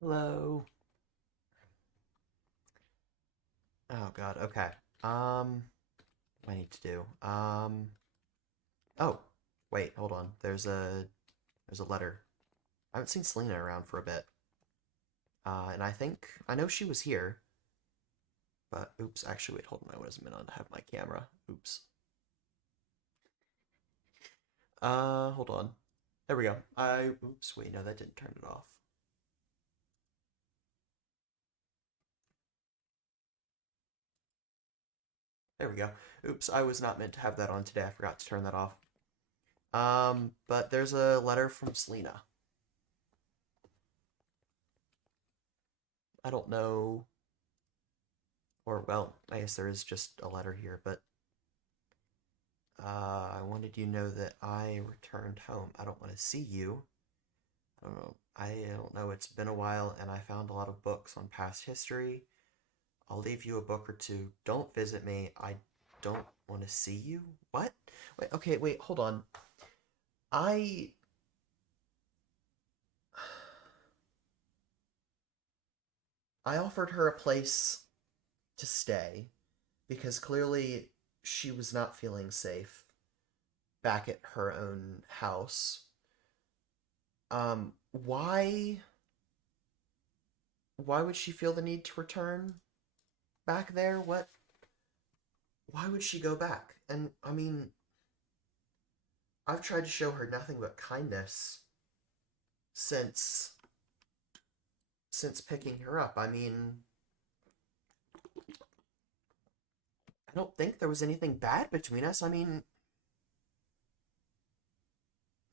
Hello. Oh God. Okay. What do I need to do? Oh, wait. Hold on. There's a letter. I haven't seen Selena around for a bit. And I think I know she was here, but oops. Actually, wait. Hold on. I wasn't meant on to have my camera. Oops. Hold on. There we go. Oops. Wait. No, that didn't turn it off. There we go. Oops. I was not meant to have that on today. I forgot to turn that off. But there's a letter from Selena. I don't know. Or, well, I guess there is just a letter here, but I wanted you to know that I returned home. I don't want to see you. I don't know. I don't know. It's been a while, and I found a lot of books on past history. I'll leave you a book or two. Don't visit me. I don't want to see you. What? Wait, okay, wait, hold on. I I offered her a place to stay because clearly she was not feeling safe back at her own house. Why would she feel the need to return back there? Why would she go back? And I mean, I've tried to show her nothing but kindness since picking her up. I mean, I don't think there was anything bad between us. I mean,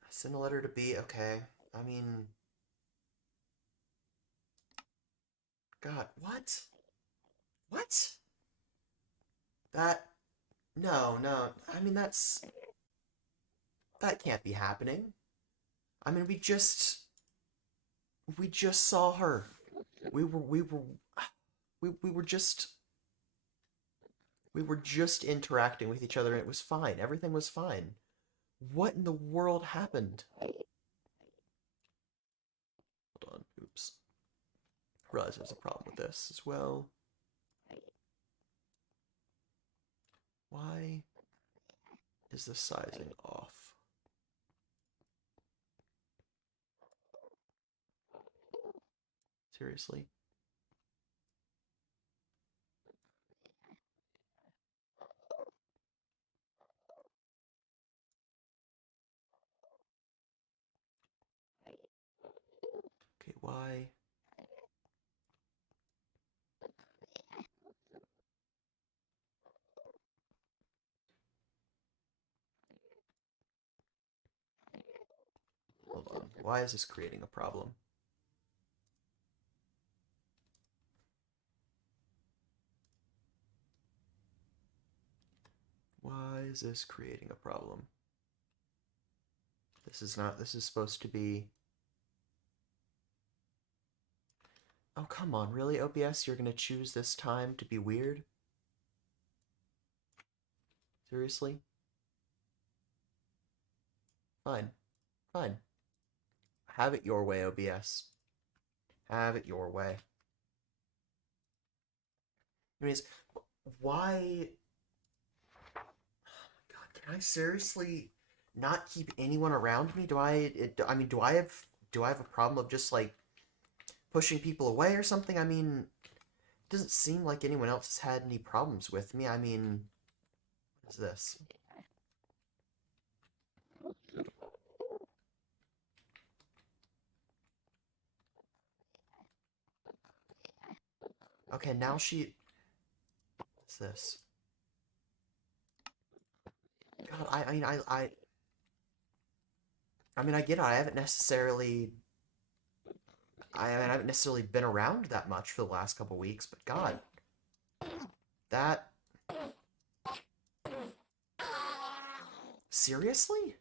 I sent a letter to B, okay. I mean, God, what? What? That no, no. I mean, that can't be happening. I mean, we just saw her. We were just interacting with each other and it was fine. Everything was fine. What in the world happened? Hold on. Oops. I realize there's a problem with this as well. Why is the sizing off? Seriously? Okay, why? Hold on. Why is this creating a problem? Why is this creating a problem? This is supposed to be. Oh, come on, really, OBS? You're gonna choose this time to be weird? Seriously? Fine. Fine. Have it your way, OBS. Have it your way. Anyways, why? God, can I seriously not keep anyone around me? I mean, do I have a problem of just like pushing people away or something? I mean, it doesn't seem like anyone else has had any problems with me. I mean, what is this? Okay, now what's this? God, I mean, I get it. I haven't necessarily been around that much for the last couple weeks, but God, that seriously?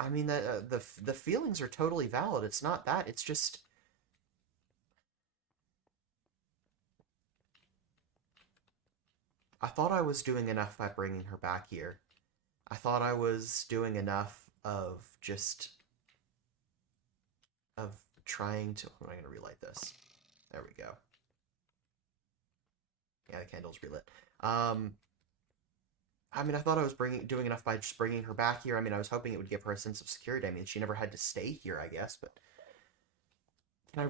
I mean, the feelings are totally valid. It's not that. It's just I thought I was doing enough by bringing her back here. I thought I was doing enough of just of trying to... I'm going to relight this. There we go. Yeah, the candle's relit. I mean, I thought I was doing enough by just bringing her back here. I mean, I was hoping it would give her a sense of security. I mean, she never had to stay here, I guess, but am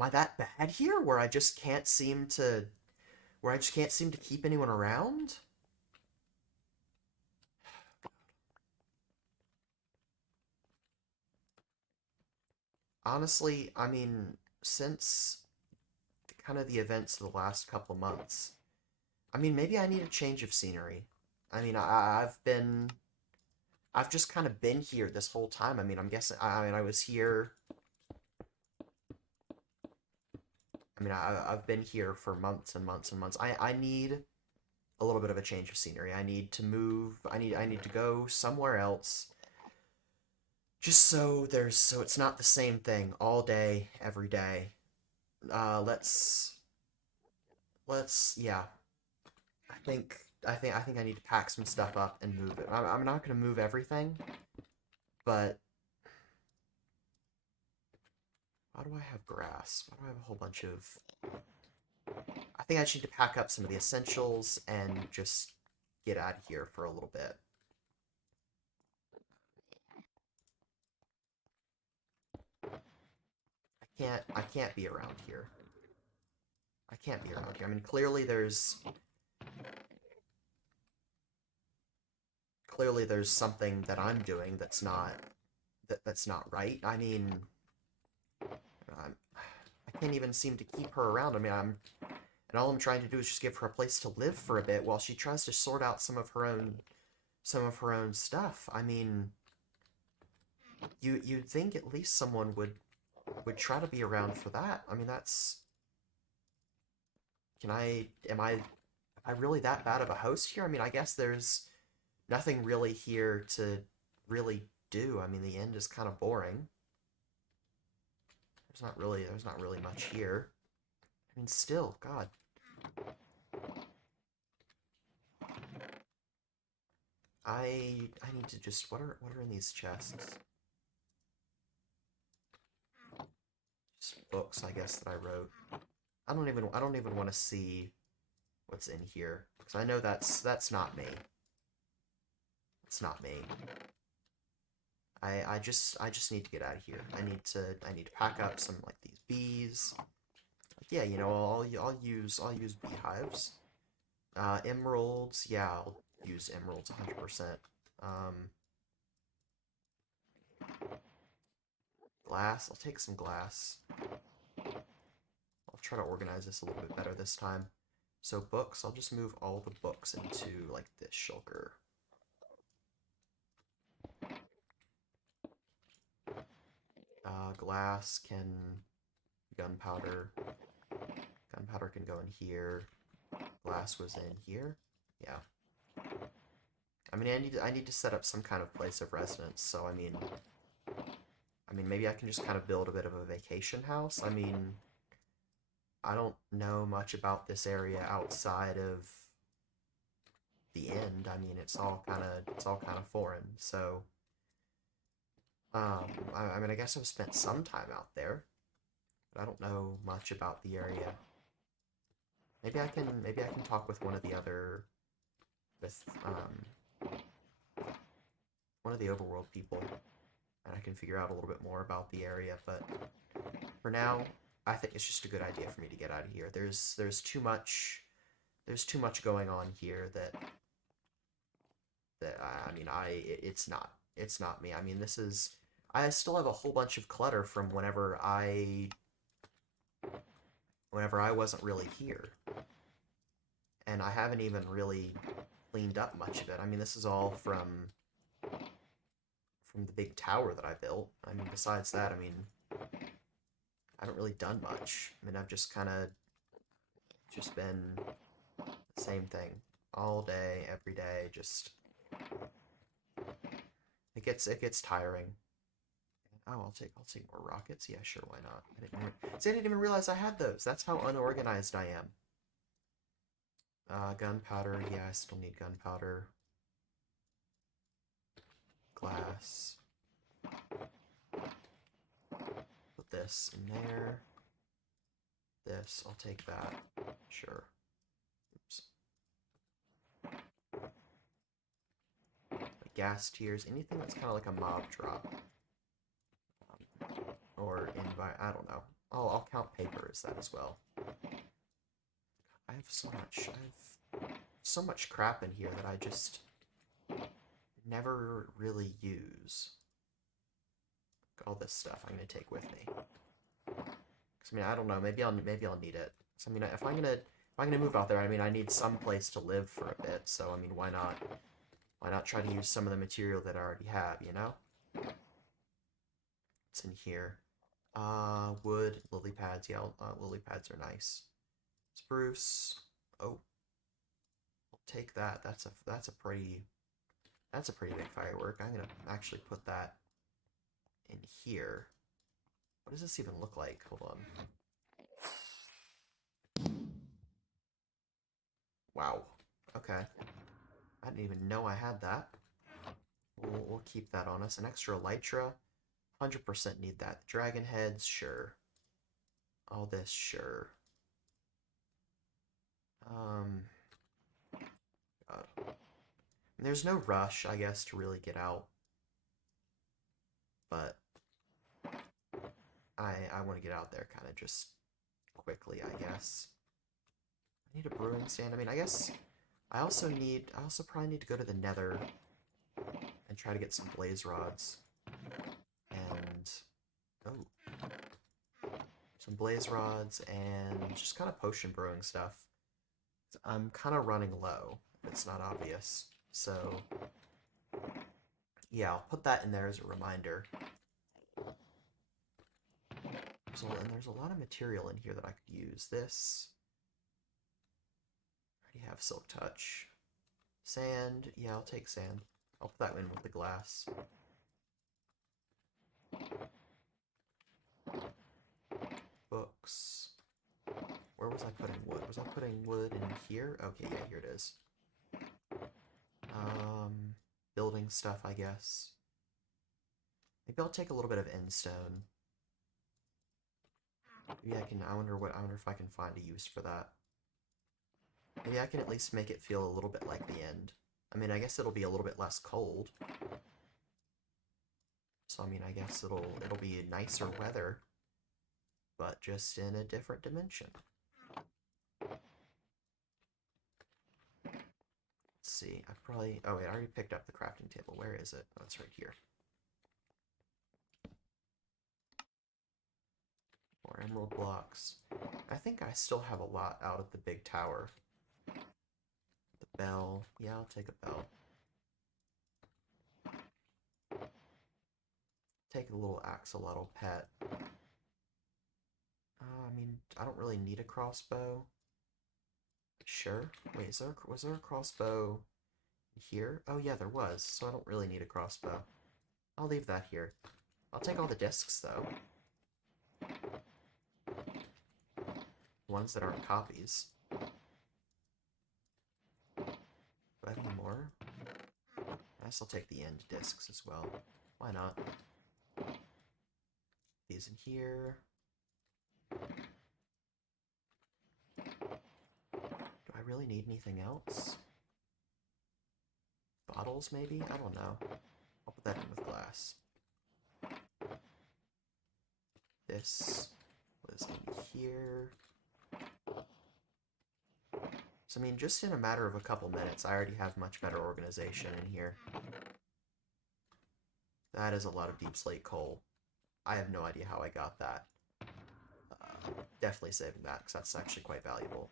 I that bad here where I just can't seem to, keep anyone around? Honestly, I mean, since kind of the events of the last couple of months, I mean, maybe I need a change of scenery. I mean, I've just kind of been here this whole time. I mean, I was here. I mean, I've been here for months and months and months. I need a little bit of a change of scenery. I need to move. I need to go somewhere else. Just so it's not the same thing all day, every day. Yeah. I think I need to pack some stuff up and move it. I'm not gonna move everything, but why do I have grass? Why do I have a whole bunch of... I think I just need to pack up some of the essentials and just get out of here for a little bit. I can't be around here. I can't be around here. I mean, clearly there's something that I'm doing that's not right. I mean, I can't even seem to keep her around. I mean, and all I'm trying to do is just give her a place to live for a bit while she tries to sort out some of her own stuff. I mean, you'd think at least someone would try to be around for that. I mean, that's... am I really that bad of a host here? I mean, I guess there's nothing really here to really do. I mean, the end is kind of boring. There's not really much here. I mean, still, God. I need to just... what are in these chests? Just books, I guess, that I wrote. I don't even want to see what's in here because I know that's not me. It's not me. I just need to get out of here. I need to pack up some like these bees. Yeah, you know, I'll use beehives. Emeralds, yeah, I'll use emeralds 100%. Um, Glass, I'll take some glass. I'll try to organize this a little bit better this time. So books, I'll just move all the books into like this shulker. Glass can... gunpowder. Gunpowder can go in here. Glass was in here. Yeah. I mean, I need to set up some kind of place of residence. So I mean, maybe I can just kind of build a bit of a vacation house. I mean, I don't know much about this area outside of the end. I mean, it's all kind of foreign. So, I mean, I guess I've spent some time out there, but I don't know much about the area. Maybe I can talk with with one of the overworld people, and I can figure out a little bit more about the area. But for now, I think it's just a good idea for me to get out of here. There's too much going on here that I mean it's not me. I mean, I still have a whole bunch of clutter from whenever I wasn't really here, and I haven't even really cleaned up much of it. I mean, this is all from the big tower that I built. I mean, besides that, I mean, I haven't really done much. I mean, I've just kind of just been the same thing all day, every day. Just it gets tiring. Oh, I'll take more rockets. Yeah, sure, why not? I didn't even realize I had those. That's how unorganized I am. Gunpowder. Yeah, I still need gunpowder. Glass. this in there. This, I'll take that. Sure. Oops. Gas tiers, anything that's kind of like a mob drop. Or I don't know. I'll count paper as that as well. I have so much crap in here that I just never really use. All this stuff I'm gonna take with me. Cause I mean, I don't know. Maybe I'll need it. So I mean, if I'm gonna move out there, I mean, I need some place to live for a bit. So I mean, why not? Why not try to use some of the material that I already have? You know? What's in here? Wood, lily pads. Yeah, lily pads are nice. Spruce. Oh, I'll take that. That's a pretty big firework. I'm gonna actually put that in here. What does this even look like? Hold on. Wow. Okay. I didn't even know I had that. We'll keep that on us. An extra elytra. 100% need that. Dragon heads, sure. All this, sure. God. There's no rush, I guess, to really get out. But I want to get out there kind of just quickly, I guess. I need a brewing stand. I mean, I guess I also probably need to go to the Nether and try to get some blaze rods. And some blaze rods and just kind of potion brewing stuff. I'm kind of running low, if it's not obvious. So yeah, I'll put that in there as a reminder. And there's a lot of material in here that I could use. This. I already have silk touch. Sand. Yeah, I'll take sand. I'll put that in with the glass. Books. Where was I putting wood? Was I putting wood in here? Okay, yeah, here it is. Building stuff, I guess. Maybe I'll take a little bit of end stone. Maybe I wonder if I can find a use for that. Maybe I can at least make it feel a little bit like the end. I mean, I guess it'll be a little bit less cold. So I mean, I guess it'll be nicer weather, but just in a different dimension. Let's see. Oh wait, I already picked up the crafting table. Where is it? Oh, it's right here. More emerald blocks. I think I still have a lot out of the big tower. The bell. Yeah, I'll take a bell. Take a little axolotl pet. I mean, I don't really need a crossbow. Sure. Wait, was there a crossbow here? Oh yeah, there was, so I don't really need a crossbow. I'll leave that here. I'll take all the discs, though. Ones that aren't copies. Do I have any more? I guess I'll take the end discs as well. Why not? These in here. Do I really need anything else? Bottles, maybe? I don't know. I'll put that in with glass. This was in here. So, I mean, just in a matter of a couple minutes, I already have much better organization in here. That is a lot of deep slate coal. I have no idea how I got that. Definitely saving that, because that's actually quite valuable.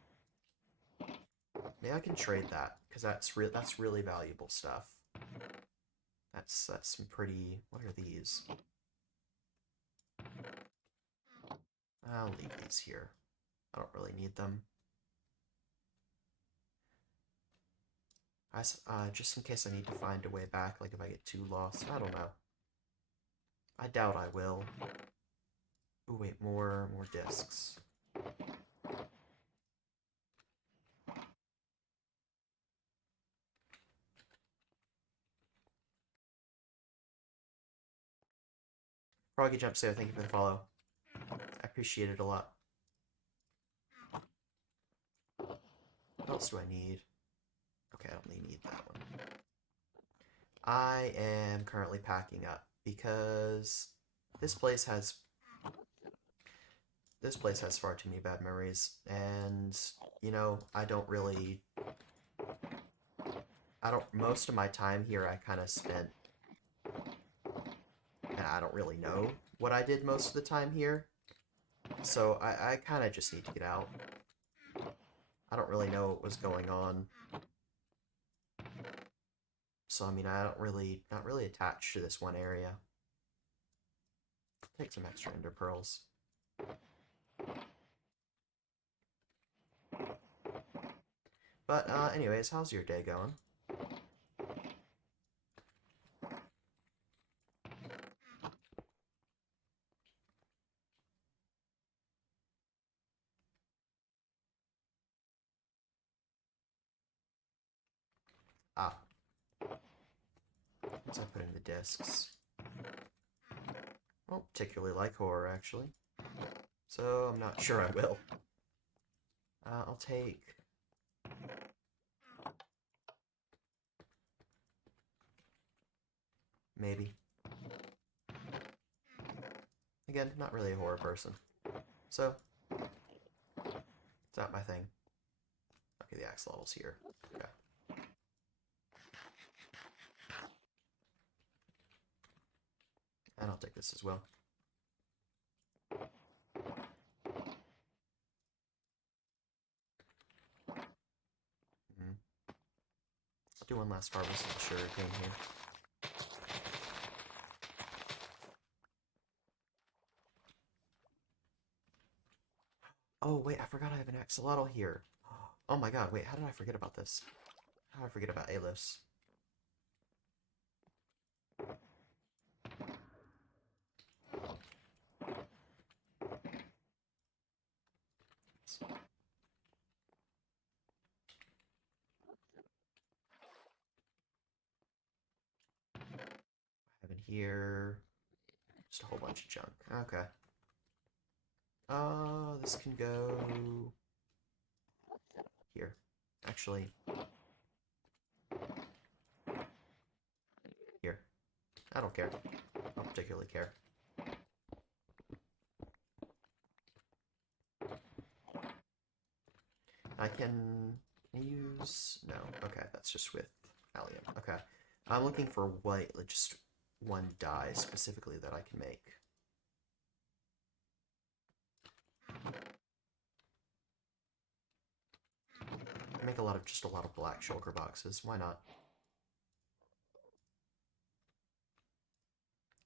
Maybe I can trade that, because that's really valuable stuff. That's some pretty... What are these? I'll leave these here. I don't really need them. Just in case I need to find a way back, like if I get too lost. I don't know. I doubt I will. Ooh, wait, more discs. Froggy Jump Sailor, thank you for the follow. I appreciate it a lot. What else do I need? Okay, I don't need that one. I am currently packing up because this place has this place has far too many bad memories, and you know, most of my time here I kind of spent, and I don't really know what I did most of the time here, so I kind of just need to get out. I don't really know what was going on, so I mean, not really attached to this one area. Take some extra ender pearls. But anyways, how's your day going? Ah, once I put in the discs. I don't particularly like horror, actually. So I'm not sure I will. I'll take... maybe. Again, not really a horror person. So, it's not my thing. Okay, the axolotl's here. Okay. And I'll take this as well. I'll do one last harvest of the sugarcane here. Oh, wait, I forgot I have an axolotl here. Oh my god, wait, how did I forget about this? How did I forget about Alos? I have in here just a whole bunch of junk. Okay. This can go here. Actually, here. I don't care. I don't particularly care. I can use... no. Okay, that's just with allium. Okay. I'm looking for white, like just one dye specifically that I can make. I make just a lot of black shulker boxes. Why not?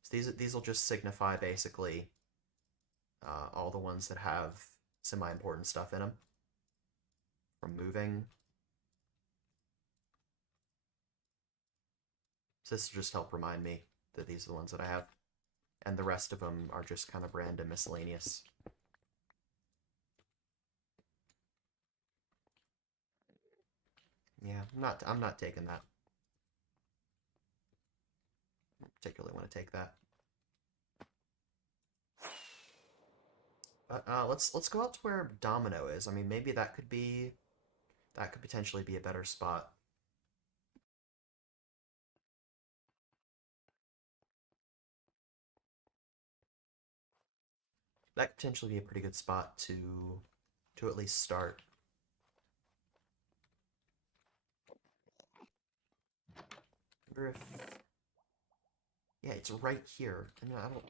So these will just signify basically all the ones that have semi-important stuff in them from moving. So this will just help remind me that these are the ones that I have. And the rest of them are just kind of random miscellaneous. Yeah, I'm not taking that. I don't particularly want to take that. But let's go out to where Domino is. I mean, maybe that could potentially be a better spot. That could potentially be a pretty good spot to at least start. I wonder if... yeah, it's right here. I mean, I don't...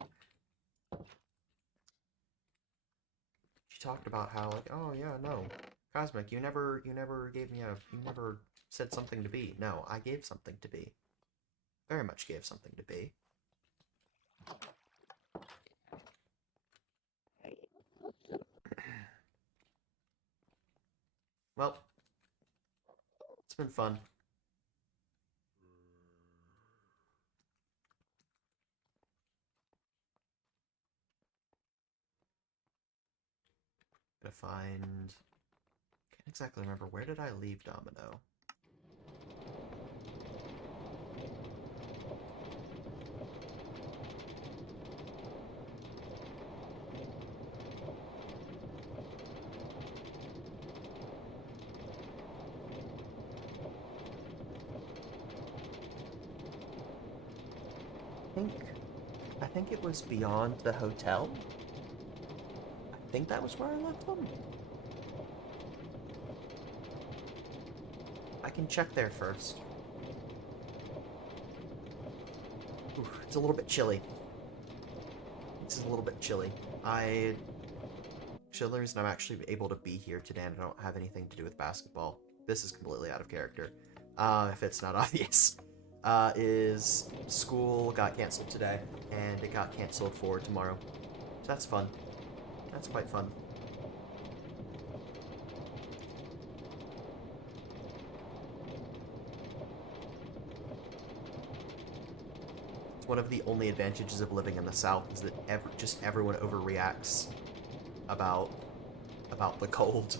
she talked about how, like, oh yeah, no, Cosmic, you never gave me you never said something to be. No, I gave something to be. Very much gave something to be. Well, it's been fun. Gotta find... can't exactly remember. Where did I leave Domino? think I think it was beyond the hotel. I think that was where I left them. I can check there first. Ooh, it's a little bit chilly. It's a little bit chilly. Actually, the reason I'm actually able to be here today and I don't have anything to do with basketball, this is completely out of character, if it's not obvious, is school got canceled today, and it got canceled for tomorrow. So that's fun. That's quite fun. It's one of the only advantages of living in the South is that just everyone overreacts about the cold.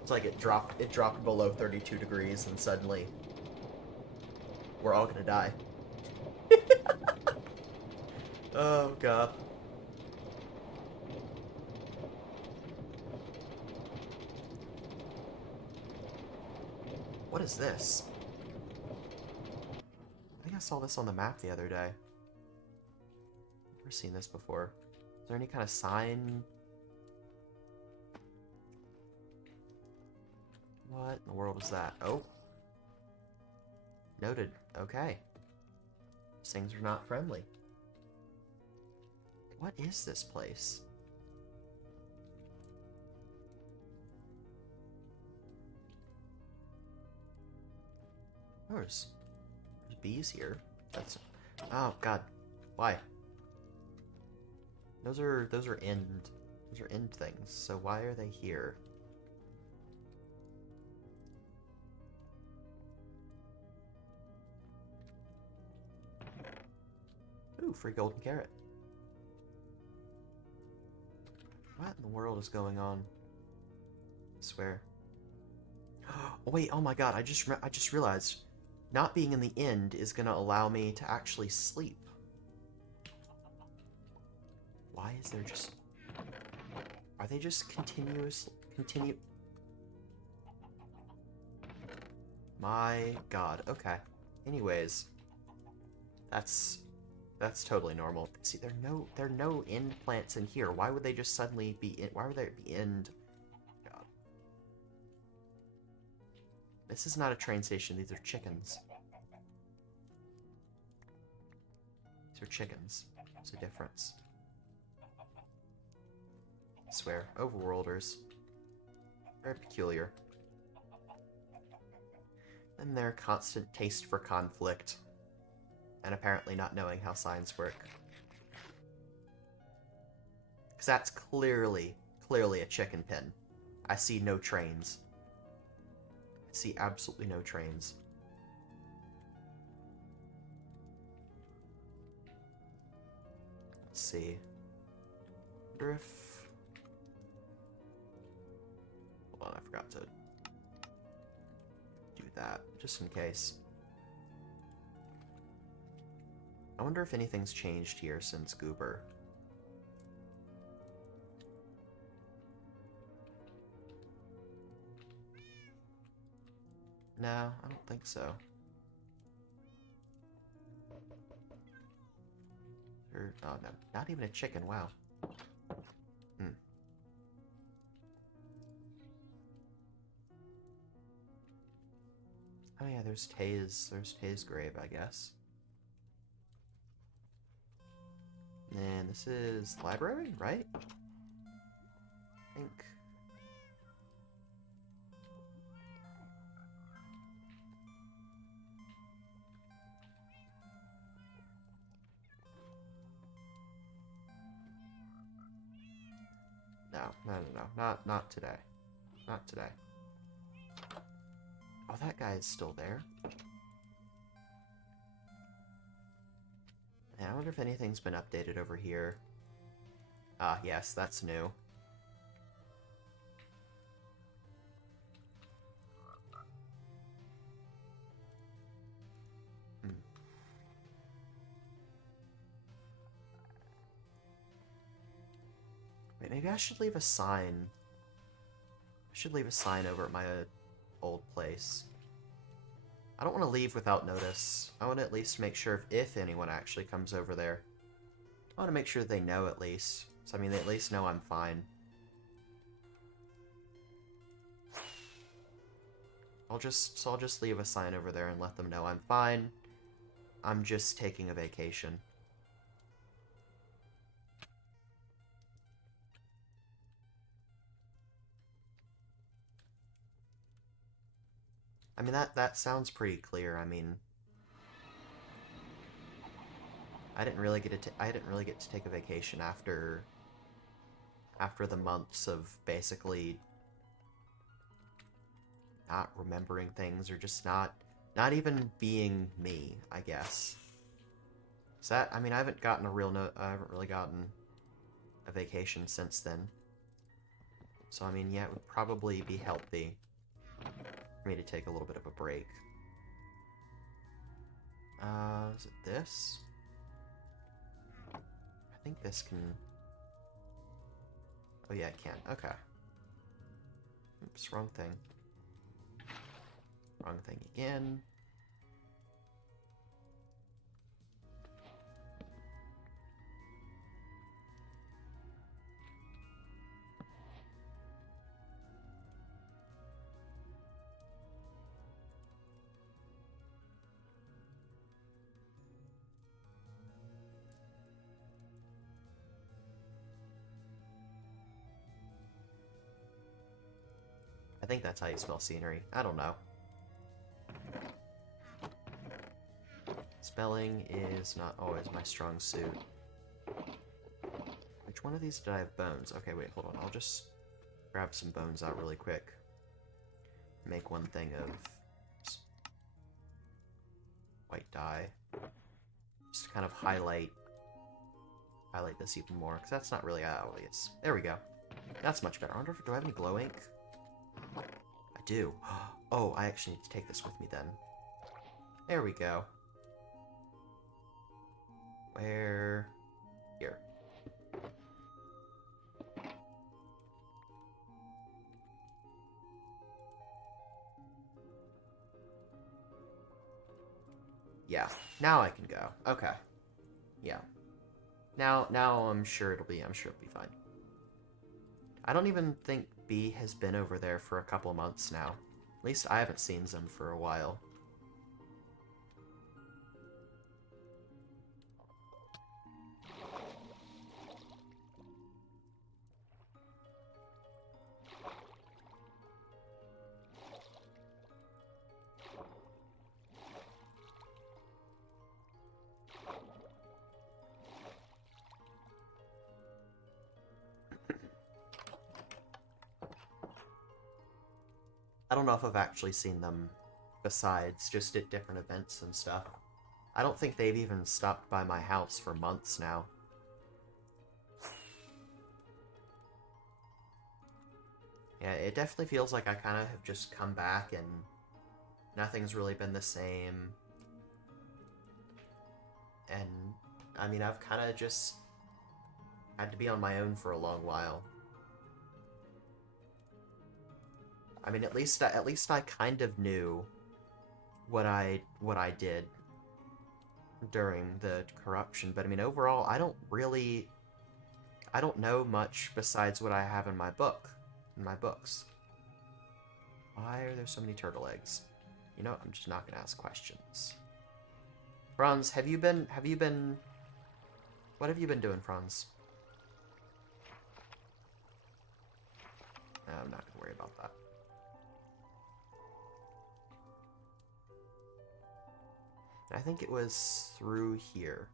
It's like it dropped below 32 degrees and suddenly we're all gonna die. Oh god. What is this? I think I saw this on the map the other day. Never seen this before. Is there any kind of sign? What in the world is that? Oh. Noted. Okay. These things are not friendly. What is this place? There's bees here. That's... Oh god. Why? Those are end things. So why are they here? Ooh, free golden carrot. What in the world is going on? I swear. Oh wait, oh my god, I just realized not being in the end is gonna allow me to actually sleep. Why is there just... Are they just continue... My god, okay. Anyways. That's totally normal. See, there are no end plants in here. Why would they just suddenly be in... Why would there be end... God. This is not a train station. These are chickens. These are chickens. There's a difference. I swear. Overworlders. Very peculiar. And their constant taste for conflict. And apparently not knowing how signs work. Because that's clearly a chicken pen. I see no trains. I see absolutely no trains. Let's see. Wonder if... Hold on, I forgot to do that, just in case. I wonder if anything's changed here since Goober. No, I don't think so. Oh no, not even a chicken, wow. Oh yeah, there's Tay's grave, I guess. And this is library, right? I think. No, not today. Not today. Oh, that guy is still there. Yeah, I wonder if anything's been updated over here. Ah, yes, that's new. Wait, maybe I should leave a sign. I should leave a sign over at my old place. I don't want to leave without notice. I want to at least make sure if anyone actually comes over there. I want to make sure they know at least. So, I mean, they at least know I'm fine. I'll just leave a sign over there and let them know I'm fine. I'm just taking a vacation. I mean, that sounds pretty clear. I mean, I didn't really get to take a vacation after the months of basically not remembering things or just not even being me, I guess. So that, I mean, I haven't really gotten a vacation since then. So I mean, yeah, it would probably be healthy for me to take a little bit of a break. Is it this? I think this can... Oh yeah, it can. Okay. Oops, wrong thing. Wrong thing again. I think that's how you spell scenery. I don't know. Spelling is not always my strong suit. Which one of these did I have bones? Okay, wait, hold on. I'll just grab some bones out really quick. Make one thing of white dye. Just to kind of highlight this even more, because that's not really obvious. There we go. That's much better. I wonder if do I have any glow ink? I do. Oh, I actually need to take this with me then. There we go. Where? Here. Yeah, now I can go. Okay. Yeah. Now I'm sure it'll be fine. I don't even think B has been over there for a couple months now. At least I haven't seen them for a while. I don't know if I've actually seen them besides just at different events and stuff. I don't think they've even stopped by my house for months now. Yeah, it definitely feels like I kind of have just come back and nothing's really been the same. And, I mean, I've kind of just had to be on my own for a long while. I mean, at least I kind of knew what I did during the corruption, but I mean, overall, I don't know much besides what I have in my books. Why are there so many turtle eggs? You know, I'm just not gonna ask questions. Franz, what have you been doing, Franz? No, I'm not gonna worry about that. I think it was through here.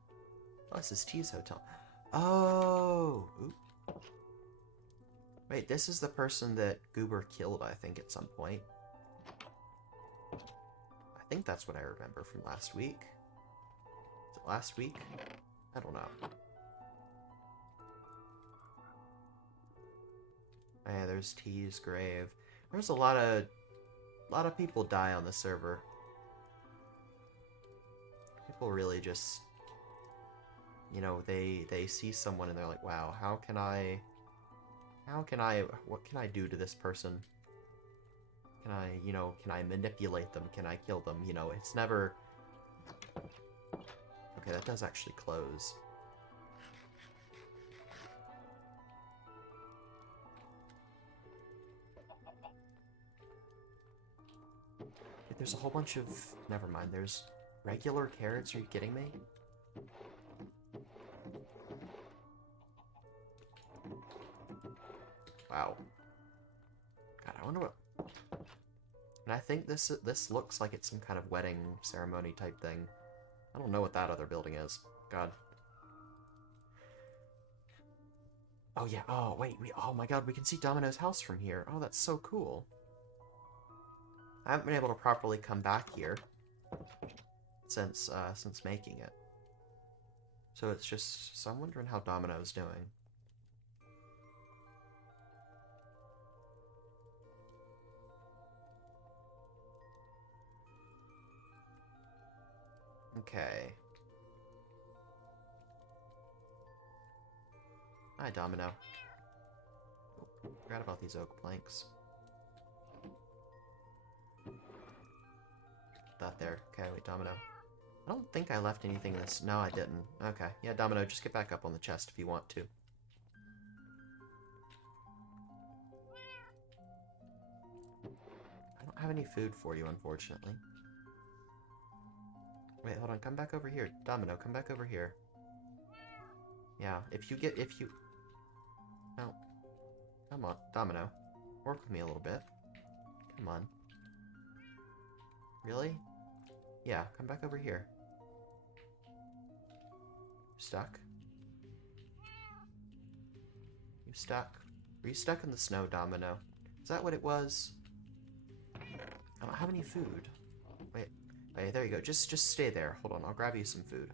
Oh, this is T's hotel. Oh! Oop. Wait, this is the person that Goober killed, I think, at some point. I think that's what I remember from last week. Is it last week? I don't know. Oh, yeah, there's T's grave. There's a lot of people die on the server. People really just, you know, they see someone and they're like, wow, what can I do to this person? Can I, can I manipulate them? Can I kill them? It's never... Okay, that does actually close. Wait, there's a whole bunch of... Never mind, there's regular carrots? Are you kidding me? Wow. God, I wonder what... And I think this looks like it's some kind of wedding ceremony type thing. I don't know what that other building is. God. Oh yeah, oh wait, oh my god, we can see Domino's house from here. Oh, that's so cool. I haven't been able to properly come back here since making it. So it's just, so I'm wondering how Domino's doing. Okay. Hi, Domino. Oh, forgot about these oak planks. That there. Okay, wait, Domino. I don't think I left anything in this. No, I didn't. Okay. Yeah, Domino, just get back up on the chest if you want to. I don't have any food for you, unfortunately. Wait, hold on. Come back over here. Domino, come back over here. Yeah, if you... No. Come on, Domino. Work with me a little bit. Come on. Really? Yeah, come back over here. Stuck? You stuck? Were you stuck in the snow, Domino? Is that what it was? I don't have any food. Wait, there you go. Just stay there. Hold on, I'll grab you some food.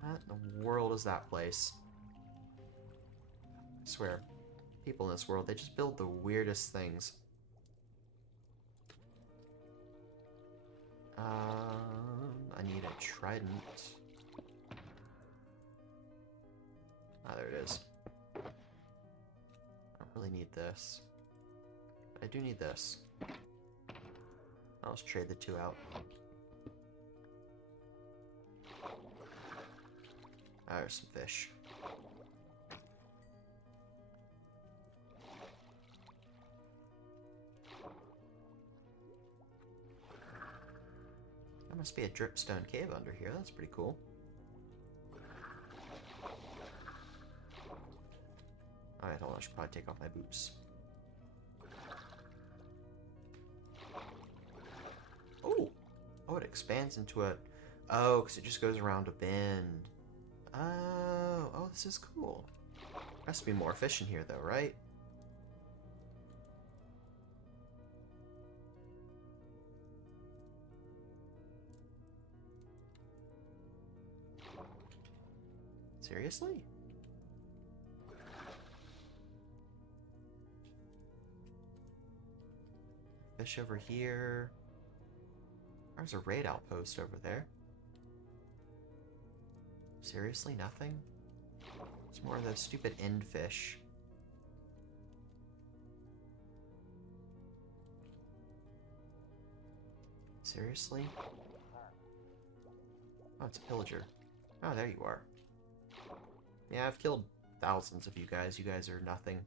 What in the world is that place? I swear, people in this world, they just build the weirdest things. I need a trident. Ah, there it is. I don't really need this. But I do need this. I'll just trade the two out. Ah, there's some fish. There must be a dripstone cave under here. That's pretty cool. Alright, hold on. I should probably take off my boots. Oh! Oh, it expands into a... Oh, because it just goes around a bend. Oh, this is cool. Has to be more fish in here, though, right? Seriously? Fish over here. There's a raid outpost over there. Seriously, nothing? It's more of those stupid end fish. Seriously? Oh, it's a pillager. Oh, there you are. Yeah, I've killed thousands of you guys. You guys are nothing.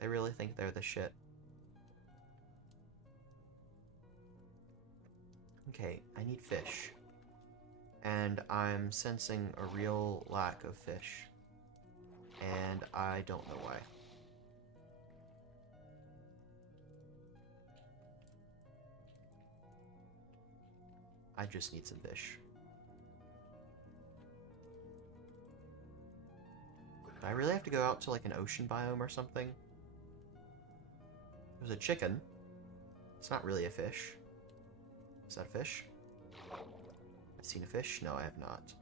They really think they're the shit. Okay, I need fish. And I'm sensing a real lack of fish. And I don't know why. I just need some fish. Do I really have to go out to like an ocean biome or something? There's a chicken. It's not really a fish. Is that a fish? I've seen a fish? No, I have not.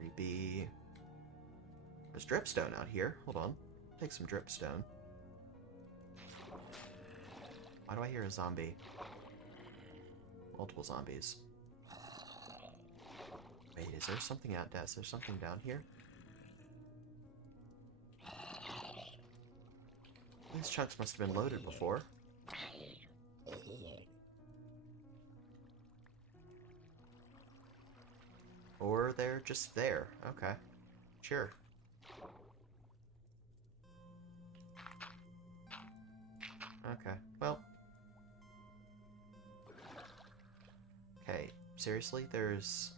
3B. There's dripstone out here. Hold on. Take some dripstone. Why do I hear a zombie? Multiple zombies. Wait, is there something out there? Is there something down here? These chunks must have been loaded before. Or they're just there. Okay. Sure. Okay. Well. Okay. Seriously? There's...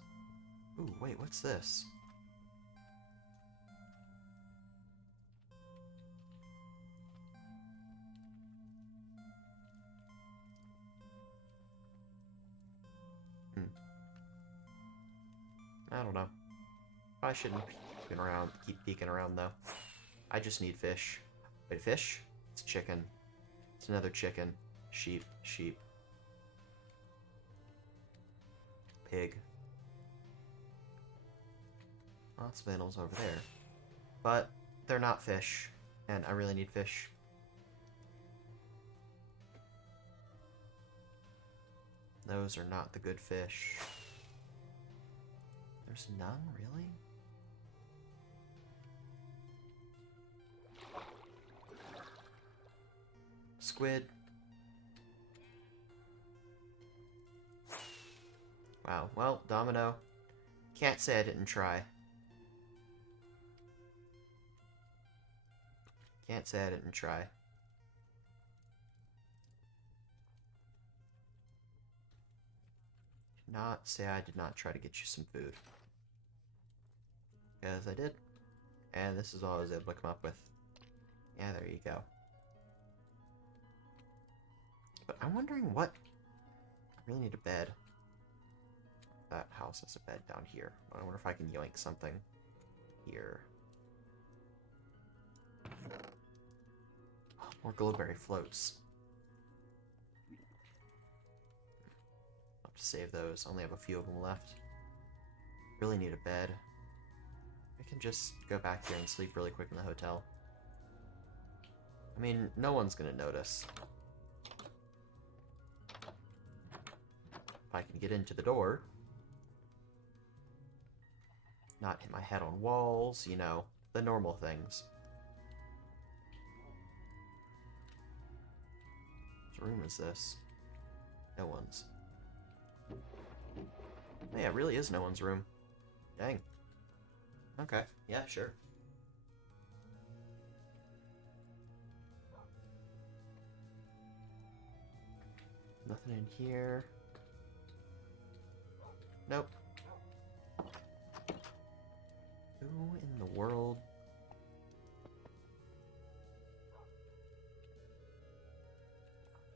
Ooh, wait, what's this? I don't know. Probably shouldn't keep peeking around though. I just need fish. Wait, fish? It's chicken. It's another chicken. Sheep, sheep. Pig. Lots of animals over there. But they're not fish, and I really need fish. Those are not the good fish. There's none, really? Squid. Wow, well, Domino. Can't say I didn't try. Can't say I didn't try. Not say I did not try to get you some food. Because I did. And this is all I was able to come up with. Yeah, there you go. But I'm wondering what... I really need a bed. That house has a bed down here. I wonder if I can yoink something here. Oh, more glowberry floats. I'll have to save those. Only have a few of them left. Really need a bed. I can just go back here and sleep really quick in the hotel. I mean, no one's gonna notice. If I can get into the door. Not hit my head on walls, you know, the normal things. What room is this? No one's. Yeah, it really is no one's room. Dang. Okay, yeah, sure. Nothing in here. Nope. Who in the world?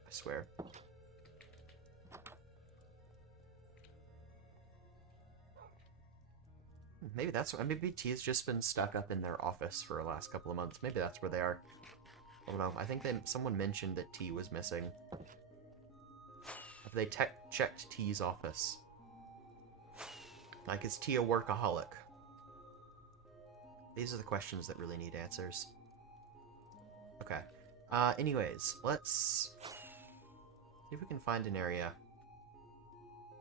I swear. Maybe that's why. Maybe T's just been stuck up in their office for the last couple of months. Maybe that's where they are. I don't know. I think someone mentioned that T was missing. Have they checked T's office? Like, is T a workaholic? These are the questions that really need answers. Okay. Anyways, let's see if we can find an area.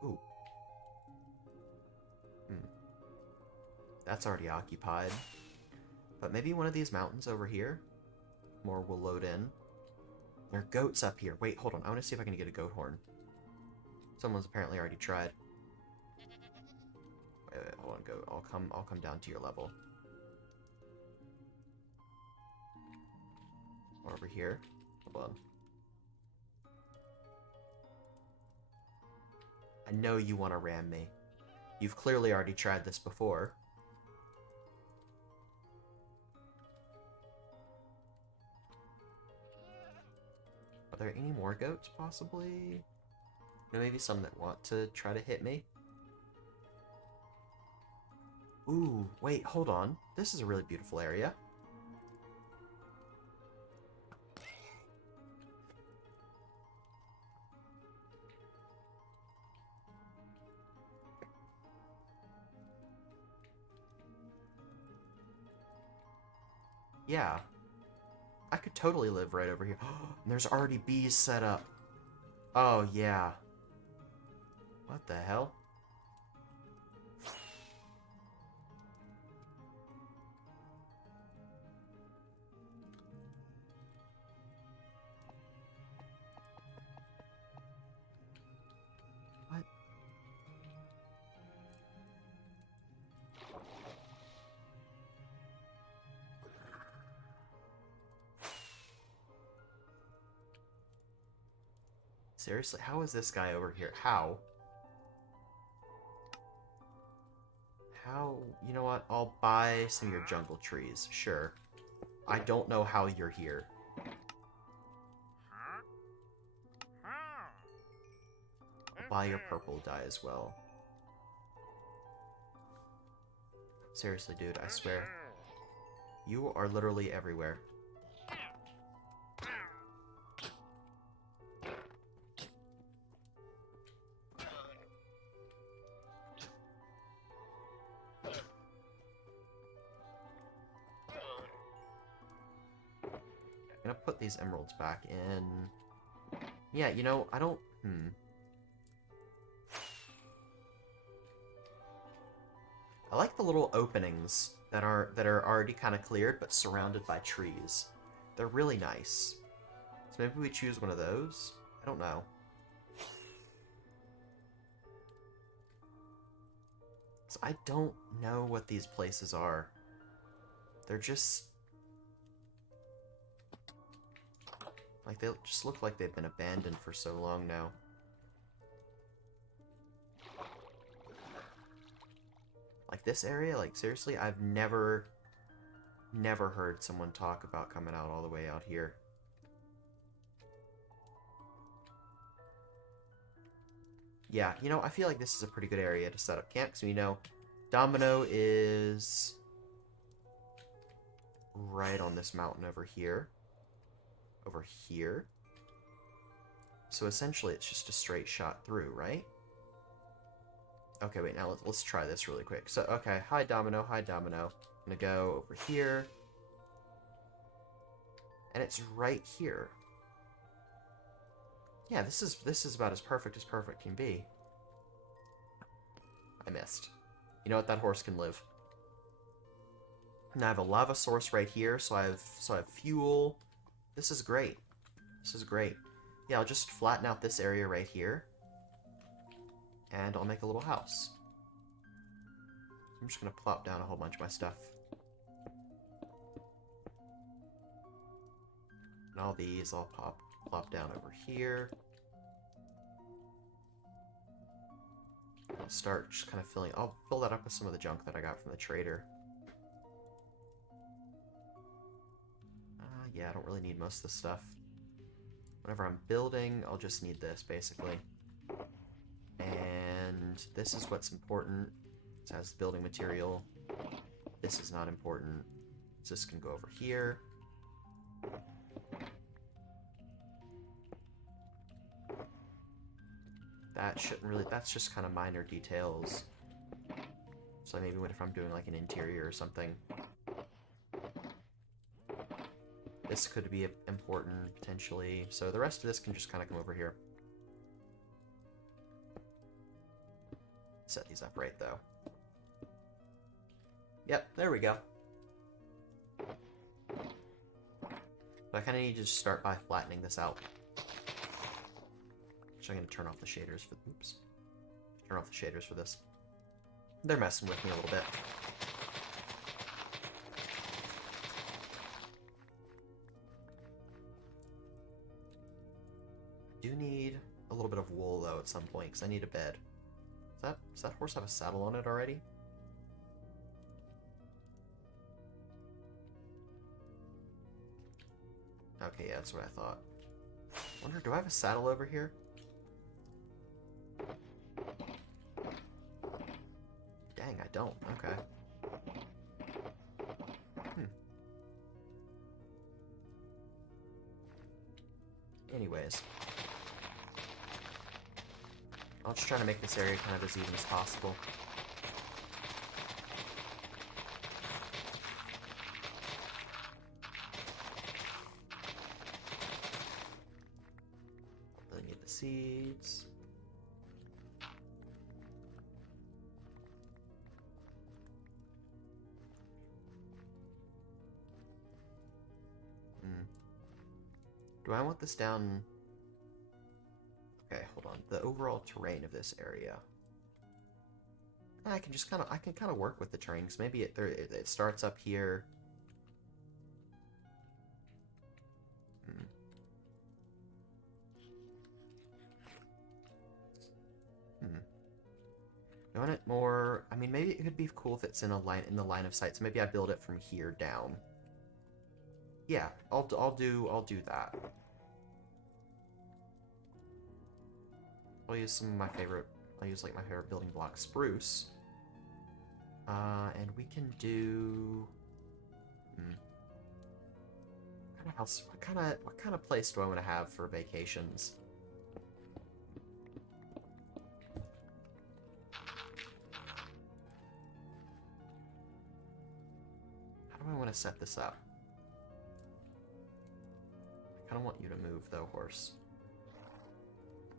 Ooh. That's already occupied. But maybe one of these mountains over here? More will load in. There are goats up here. Wait, hold on. I want to see if I can get a goat horn. Someone's apparently already tried. Wait, hold on, goat. I'll come down to your level. Or over here. Hold on. I know you want to ram me. You've clearly already tried this before. Are there any more goats, possibly? You know, maybe some that want to try to hit me? Ooh, wait, hold on. This is a really beautiful area. Yeah. I could totally live right over here. And there's already bees set up. Oh, yeah. What the hell? Seriously, how is this guy over here? How? How? You know what? I'll buy some of your jungle trees. Sure. I don't know how you're here. I'll buy your purple dye as well. Seriously, dude, I swear. You are literally everywhere. I'm gonna put these emeralds back in. Yeah, you know, I don't... I like the little openings that are already kind of cleared, but surrounded by trees. They're really nice. So maybe we choose one of those? I don't know. So I don't know what these places are. They're just... like, they just look like they've been abandoned for so long now. Like, this area, like, seriously, I've never heard someone talk about coming out all the way out here. Yeah, you know, I feel like this is a pretty good area to set up camp, because we know Domino is right on this mountain over here. Over here. So essentially it's just a straight shot through, right? Okay, wait, now let's try this really quick. So, okay, hi Domino, hi Domino. I'm gonna go over here. And it's right here. Yeah, this is about as perfect can be. I missed. You know what? That horse can live. And I have a lava source right here, so I have fuel. This is great. This is great. Yeah, I'll just flatten out this area right here. And I'll make a little house. I'm just gonna plop down a whole bunch of my stuff. And all these I'll plop down over here. I'll start just kind of filling... I'll fill that up with some of the junk that I got from the trader. Yeah, I don't really need most of this stuff. Whenever I'm building, I'll just need this, basically. And this is what's important. It has building material. This is not important. So this can go over here. That shouldn't really... that's just kind of minor details. So maybe if I'm doing like an interior or something. This could be important, potentially. So the rest of this can just kind of come over here. Set these up right, though. Yep, there we go. But I kind of need to just start by flattening this out. So I'm going to turn off the shaders for... oops. Turn off the shaders for this. They're messing with me a little bit. I do need a little bit of wool, though, at some point, because I need a bed. Does that horse have a saddle on it already? Okay, yeah, that's what I thought. Wonder, do I have a saddle over here? Dang, I don't. Okay. Anyways. I'll just try to make this area kind of as even as possible. Really need the seeds. Do I want this down... okay, hold on. The overall terrain of this area. I can just kind of work with the terrain, because maybe it starts up here. I want it more... I mean, maybe it could be cool if it's in the line of sight, so maybe I build it from here down. Yeah, I'll do that. I'll use some of my favorite... I'll use, like, my favorite building block, spruce. And we can do... What kind of house... What kind of place do I want to have for vacations? How do I want to set this up? I kind of want you to move, though, horse.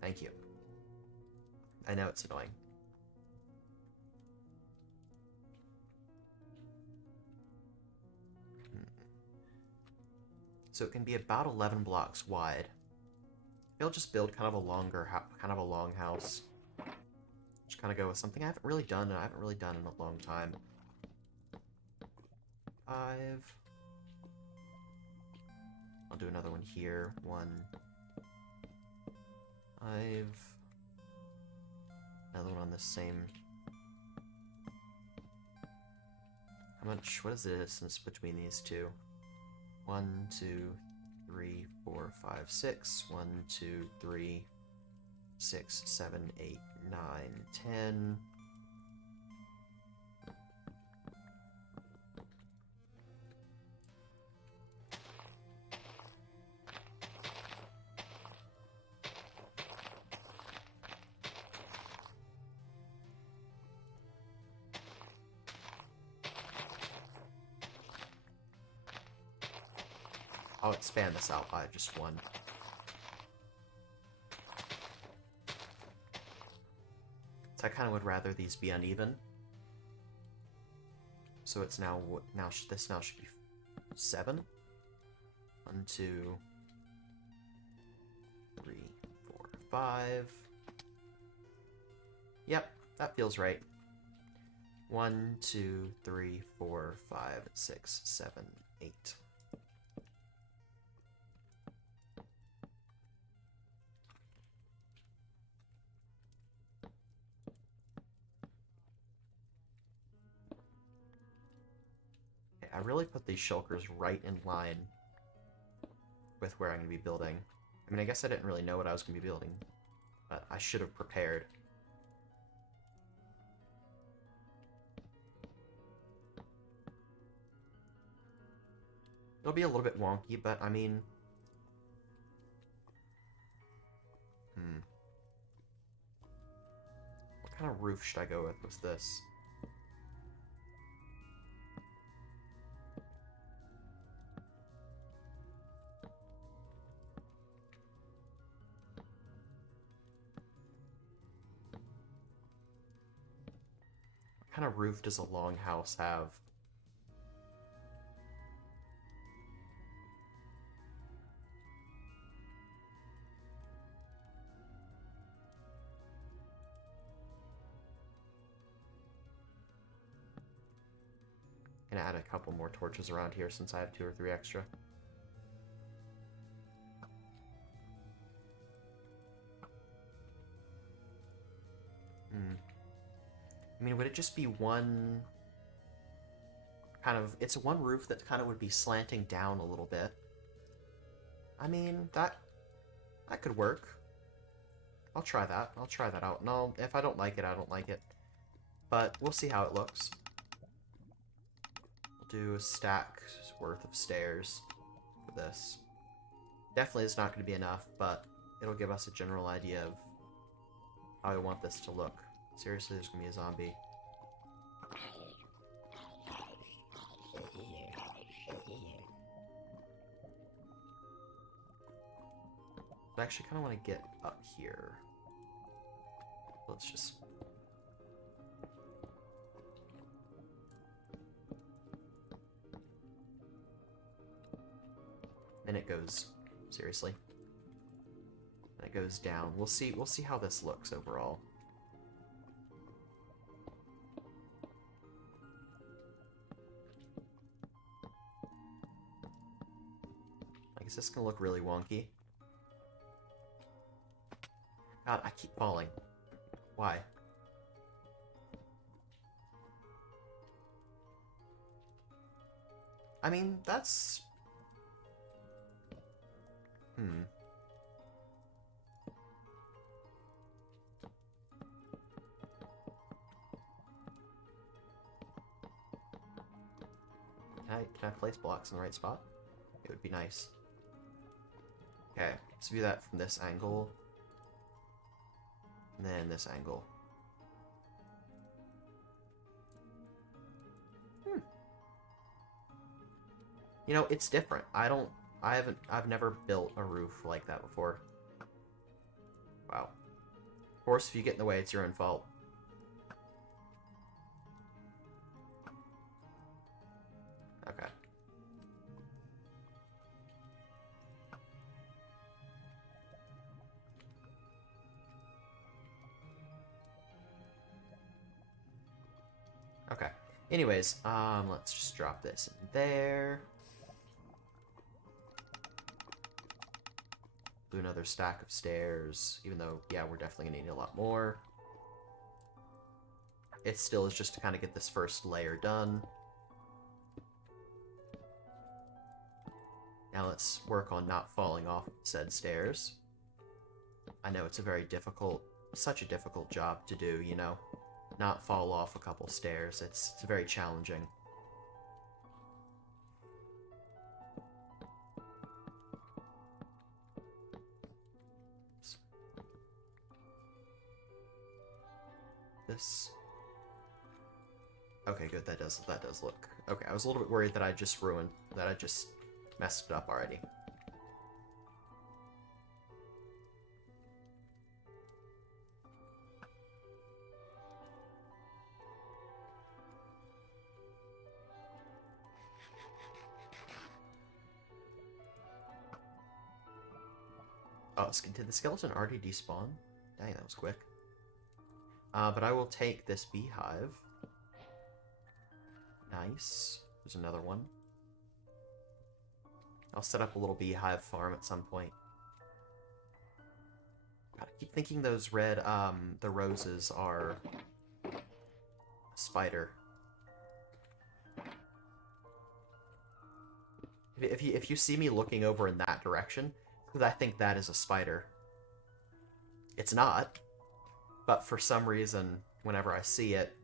Thank you. I know it's annoying. So it can be about 11 blocks wide. I'll just build kind of a long house. Just kind of go with something I haven't really done in a long time. 5. I'll do another one here. 1. 5. Another one on the same. How much? What is the distance between these two? 1, 2, 3, 4, 5, 6. 1, 2, 3, 6, 7, 8, 9, 10. I'll expand this out by just 1. So I kind of would rather these be uneven. So it's this now should be 7. 1, 2, 3, 4, 5. Yep, that feels right. 1, 2, 3, 4, 5, 6, 7, 8. I really put these shulkers right in line with where I'm going to be building. I mean, I guess I didn't really know what I was going to be building, but I should have prepared. It'll be a little bit wonky, but I mean... What kind of roof should I go with? What's this? What kind of roof does a long house have? Gonna add a couple more torches around here since I have 2 or 3 extra. I mean, would it just be one kind of... It's one roof that kind of would be slanting down a little bit. I mean, that could work. I'll try that. I'll try that out. And if I don't like it, I don't like it. But we'll see how it looks. We'll do a stack's worth of stairs for this. Definitely it's not going to be enough, but it'll give us a general idea of how I want this to look. Seriously, there's going to be a zombie. I actually kind of want to get up here. Let's just... And it goes... Seriously. And it goes down. We'll see how this looks overall. I guess this is gonna look really wonky. God, I keep falling. Why? I mean, that's... Hmm. Can I place blocks in the right spot? It would be nice. Okay, let's view that from this angle. And then this angle. Hmm. You know, it's different. I've never built a roof like that before. Wow. Of course, if you get in the way, it's your own fault. Okay. Okay. Anyways, let's just drop this in there. Do another stack of stairs, even though, yeah, we're definitely gonna need a lot more. It still is just to kind of get this first layer done. Now let's work on not falling off said stairs. I know it's a very difficult, such a difficult job to do, you know? Not fall off a couple stairs. It's very challenging. This... Okay, good. That does look... Okay, I was a little bit worried that I just messed it up already. Oh, did the skeleton already despawn? Dang, that was quick. But I will take this beehive. Nice. There's another one. I'll set up a little beehive farm at some point. God, I keep thinking those red, the roses are a spider. If you see me looking over in that direction, because I think that is a spider. It's not, but for some reason, whenever I see it,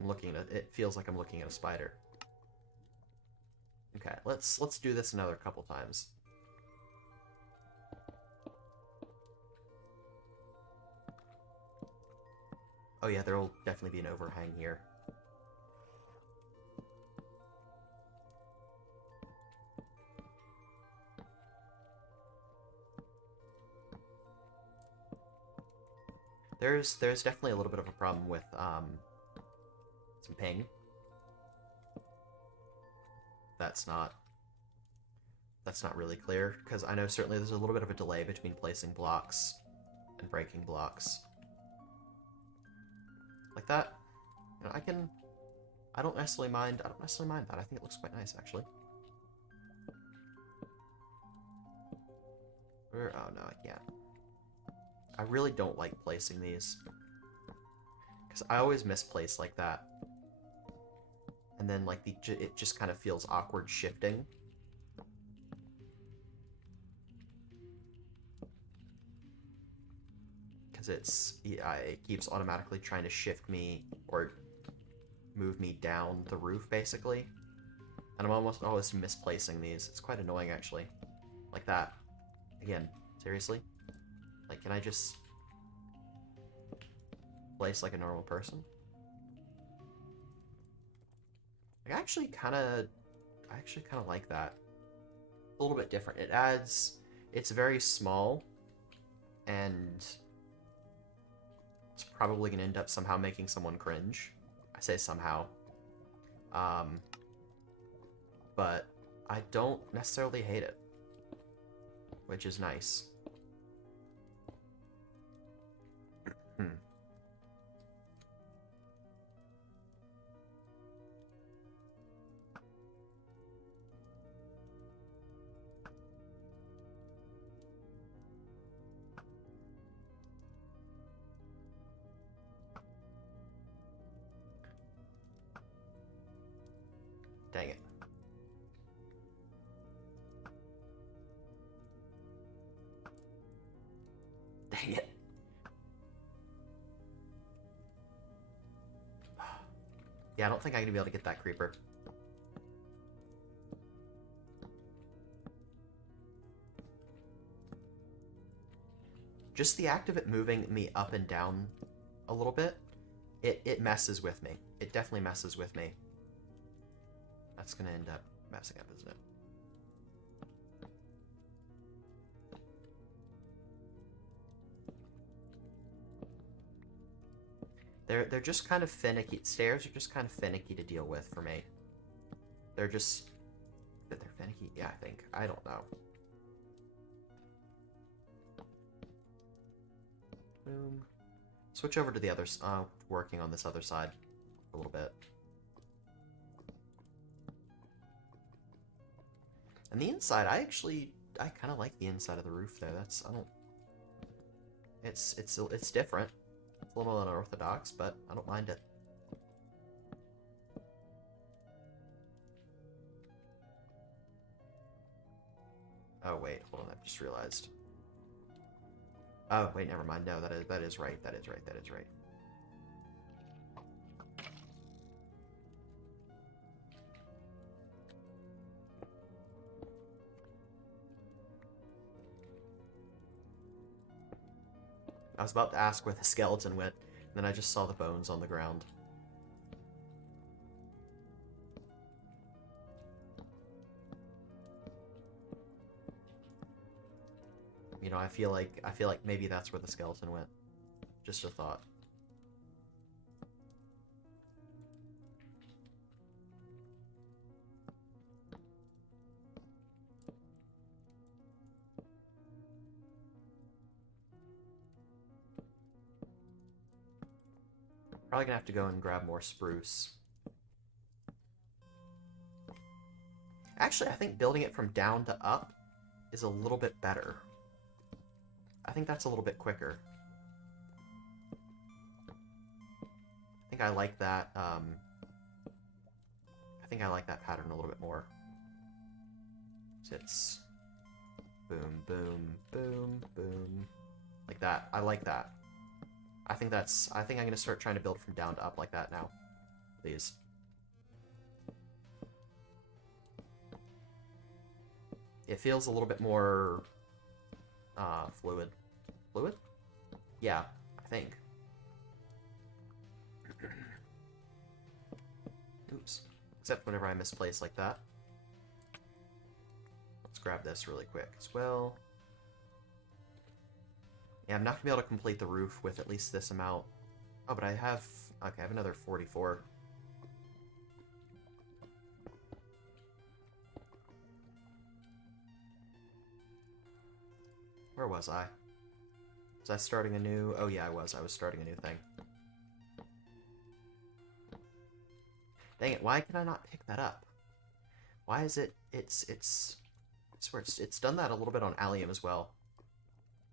it feels like I'm looking at a spider. Okay, let's do this another couple times. Oh yeah, there will definitely be an overhang here. There's definitely a little bit of a problem with some ping. That's not really clear, because I know certainly there's a little bit of a delay between placing blocks and breaking blocks. Like that. You know, I don't necessarily mind that. I think it looks quite nice, actually. Oh no, I can't. I really don't like placing these, because I always misplace like that. And then, like, it just kind of feels awkward shifting. Because it keeps automatically trying to shift me, or move me down the roof, basically. And I'm almost always misplacing these. It's quite annoying, actually. Like that. Again, seriously? Like, can I just place like a normal person? Like, I actually kind of like that. A little bit different. It's very small, and it's probably gonna end up somehow making someone cringe. I say somehow. But I don't necessarily hate it, which is nice. Hmm. Dang it. Dang it. Yeah, I don't think I'm gonna be able to get that creeper. Just the act of it moving me up and down a little bit, it messes with me. It definitely messes with me. That's gonna end up messing up, isn't it? They're just kind of finicky. Stairs are just kind of finicky to deal with for me. They're just... They're finicky? Yeah, I think. I don't know. Boom. Switch over to the other... working on this other side a little bit. And the inside, I kind of like the inside of the roof there. I don't... It's different. It's a little unorthodox, but I don't mind it. Oh, wait, hold on, I just realized. Oh, wait, never mind. No, that is right. That is right. I was about to ask where the skeleton went, and then I just saw the bones on the ground. You know, I feel like maybe that's where the skeleton went. Just a thought. Probably gonna have to go and grab more spruce. Actually, I think building it from down to up is a little bit better. I think that's a little bit quicker. I think I like that, I think I like that pattern a little bit more. So it's boom, boom, boom, boom. Like that. I like that. I think I'm gonna start trying to build from down to up like that now. Please. It feels a little bit more fluid. Fluid? Yeah, I think. Oops. Except whenever I misplace like that. Let's grab this really quick as well. Yeah, I'm not gonna be able to complete the roof with at least this amount. Oh, but I have... Okay, I have another 44. Where was I? Was I starting a new... Oh yeah, I was. I was starting a new thing. Dang it, why can I not pick that up? Why is it... I swear, it's done that a little bit on Allium as well.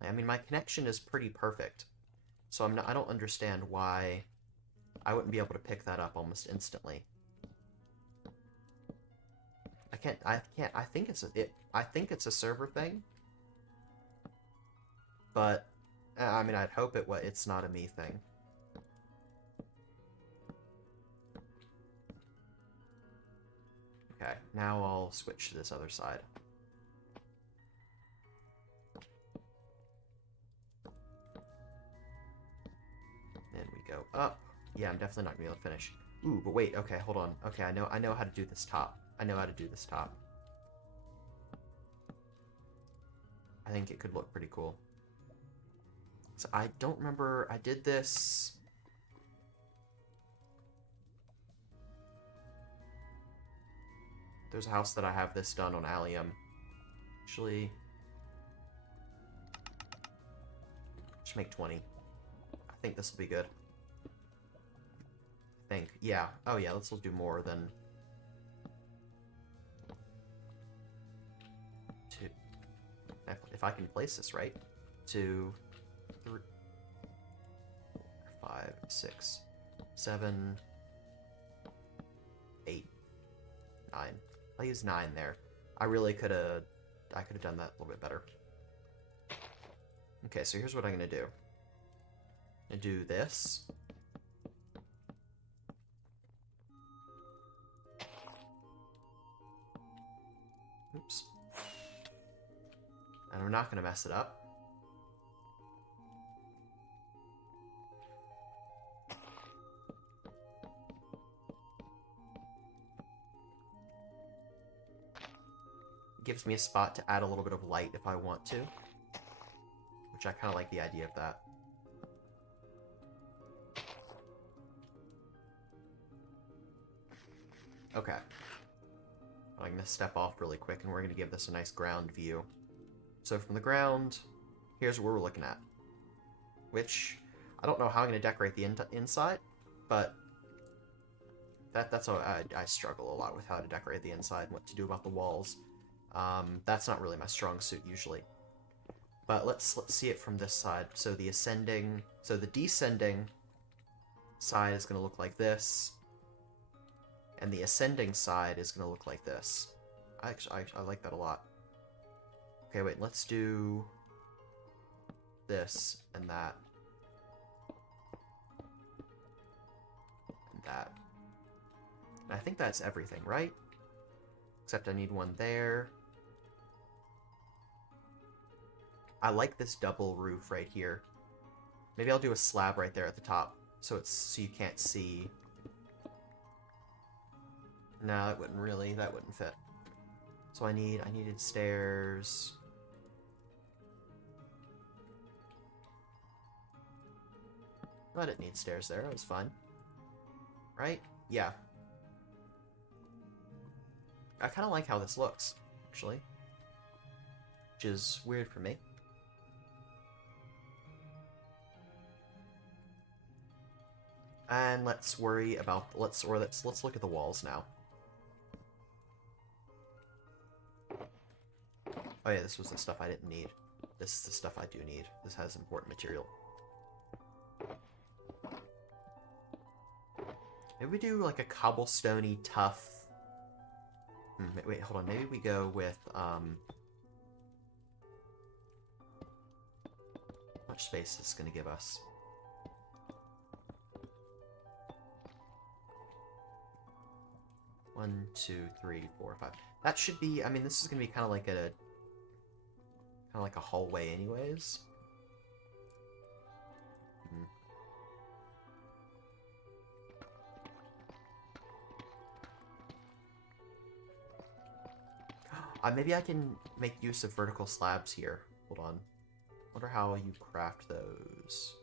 I mean, my connection is pretty perfect. So I don't understand why I wouldn't be able to pick that up almost instantly. I think it's a server thing. But I mean, I'd hope it's not a me thing. Okay, now I'll switch to this other side. Then we go up. Yeah, I'm definitely not gonna be able to finish. Ooh, but wait, okay, hold on. Okay, I know how to do this top. I know how to do this top. I think it could look pretty cool. So I don't remember, I did this... There's a house that I have this done on Allium. Actually... Just make 20. I think this will be good. I think. Yeah. Oh yeah, let's do more than... 2. If I can place this right. 2, 3, 5, 6, 7, 8, 9. I used 9 there. I really could have... I could have done that a little bit better. Okay, so here's what I'm gonna do. I'm gonna do this. Oops. And I'm not gonna mess it up. Gives me a spot to add a little bit of light if I want to, which I kind of like the idea of that. Okay. I'm going to step off really quick, and we're going to give this a nice ground view. So from the ground, here's what we're looking at. Which, I don't know how I'm going to decorate the inside, but that's how I struggle a lot with how to decorate the inside and what to do about the walls. That's not really my strong suit usually. But let's see it from this side. So the descending side is going to look like this, and the ascending side is going to look like this. I like that a lot. Okay, wait, let's do this and that. And that. And I think that's everything, right? Except I need one there. I like this double roof right here. Maybe I'll do a slab right there at the top, so you can't see. No, that wouldn't fit. So I needed stairs. I didn't need stairs there, it was fine. Right? Yeah. I kind of like how this looks, actually. Which is weird for me. And let's look at the walls now. Oh yeah, this was the stuff I didn't need. This is the stuff I do need. This has important material. Maybe we do like a cobblestone-y tough... wait, hold on. Maybe we go with, how much space is this gonna give us? One, two, three, four, five. That should be, I mean, this is gonna be kind of like a hallway anyways. Maybe I can make use of vertical slabs here. Hold on. Wonder how you craft those.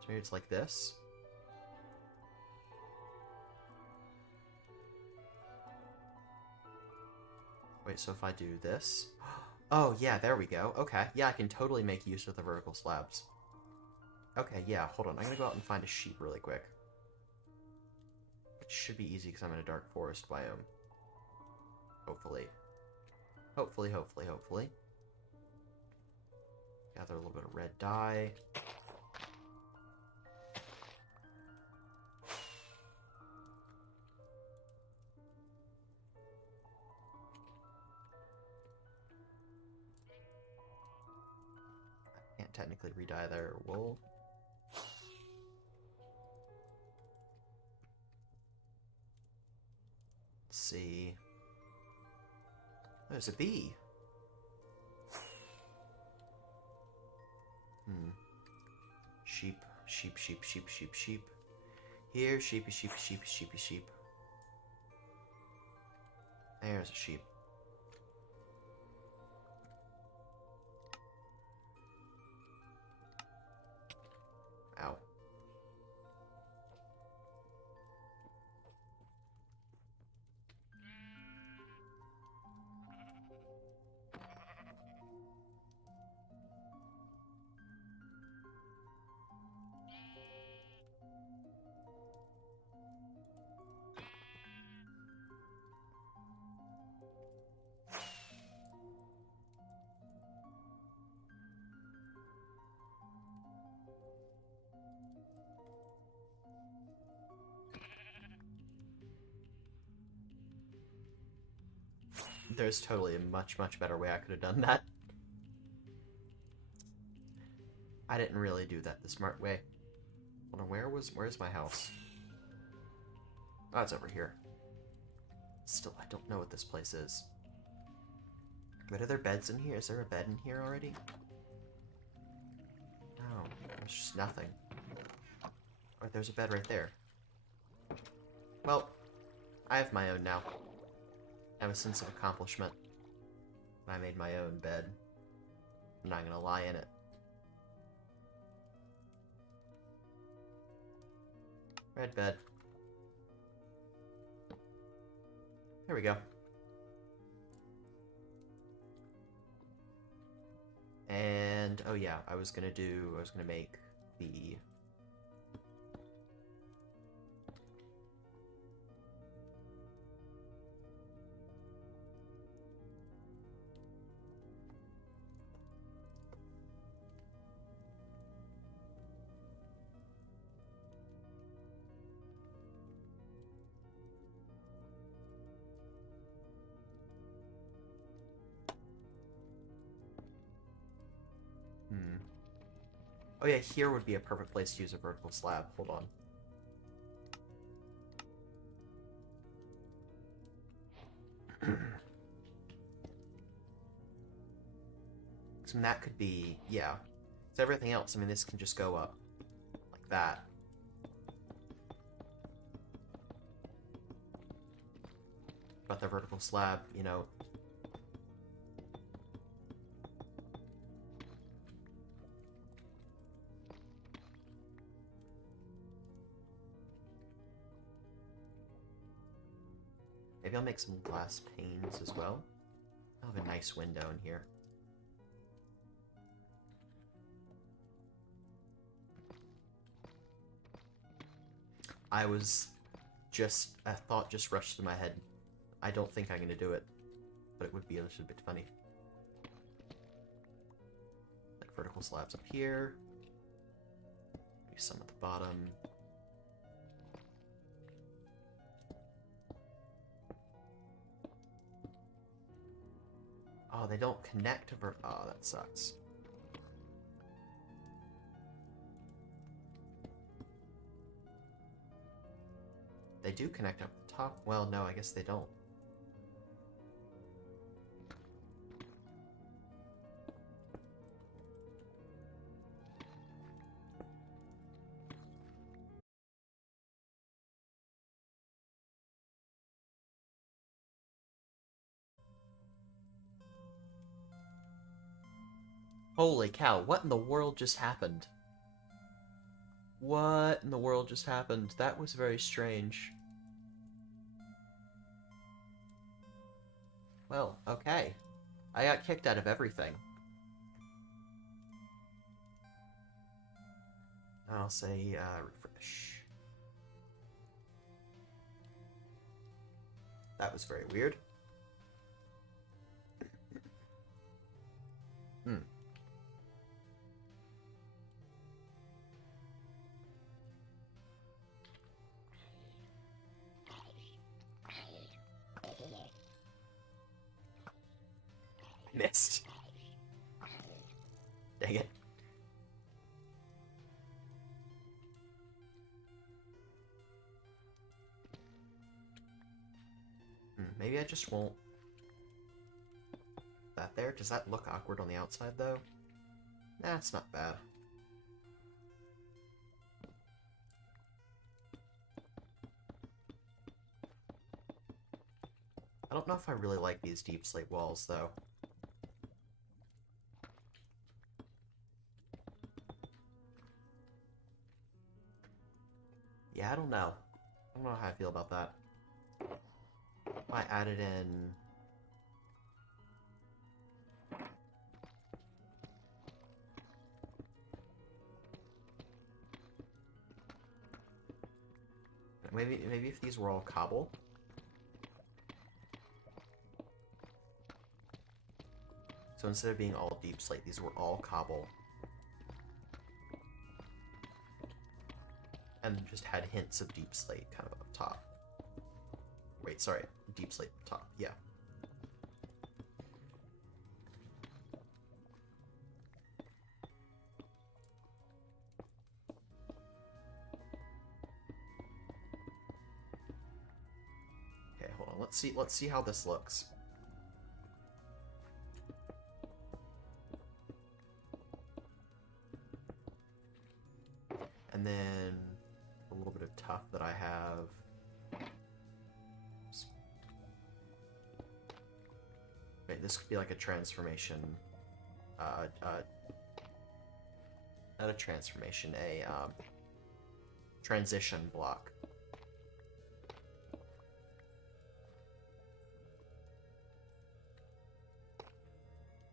So maybe it's like this. Wait, so if I do this... Oh, yeah, there we go. Okay, yeah, I can totally make use of the vertical slabs. Okay, yeah, hold on. I'm gonna go out and find a sheep really quick. It should be easy because I'm in a dark forest biome. Hopefully. Hopefully. Gather a little bit of red dye. I can't technically re-dye their wool. Let's see. There's a bee. Sheep. Here, sheepy sheep. There's a sheep. Ow. There's totally a much better way I could have done that. I didn't really do that the smart way. Hold on, where's my house? Oh, it's over here. Still, I don't know what this place is. But are there beds in here? Is there a bed in here already? No, there's just nothing. Oh, there's a bed right there. Well, I have my own now. I have a sense of accomplishment. I made my own bed. I'm not gonna lie in it. Red bed. There we go. And, oh yeah, I was gonna make the... Oh yeah, here would be a perfect place to use a vertical slab. Hold on. So that could be, yeah. So everything else, I mean, this can just go up like that. But the vertical slab, you know. Maybe I'll make some glass panes as well. I'll have a nice window in here. A thought just rushed through my head. I don't think I'm gonna do it, but it would be a little bit funny. Like vertical slabs up here. Maybe some at the bottom. Oh, they don't connect to oh, that sucks. They do connect up the top. Well, no, I guess they don't. Holy cow, what in the world just happened? What in the world just happened? That was very strange. Well, okay. I got kicked out of everything. I'll say, refresh. That was very weird. Hmm. Missed. Dang it. Maybe I just won't... That there? Does that look awkward on the outside, though? Nah, it's not bad. I don't know if I really like these deep slate walls, though. Yeah, I don't know. I don't know how I feel about that. I added in... Maybe if these were all cobble? So instead of being all deep slate, these were all cobble. And just had hints of deep slate kind of up top. Wait, sorry. Deep slate up top, yeah. let's see how this looks. And then a little bit of tuff that I have. Wait, this could be like a transformation. Not a transformation, a transition block.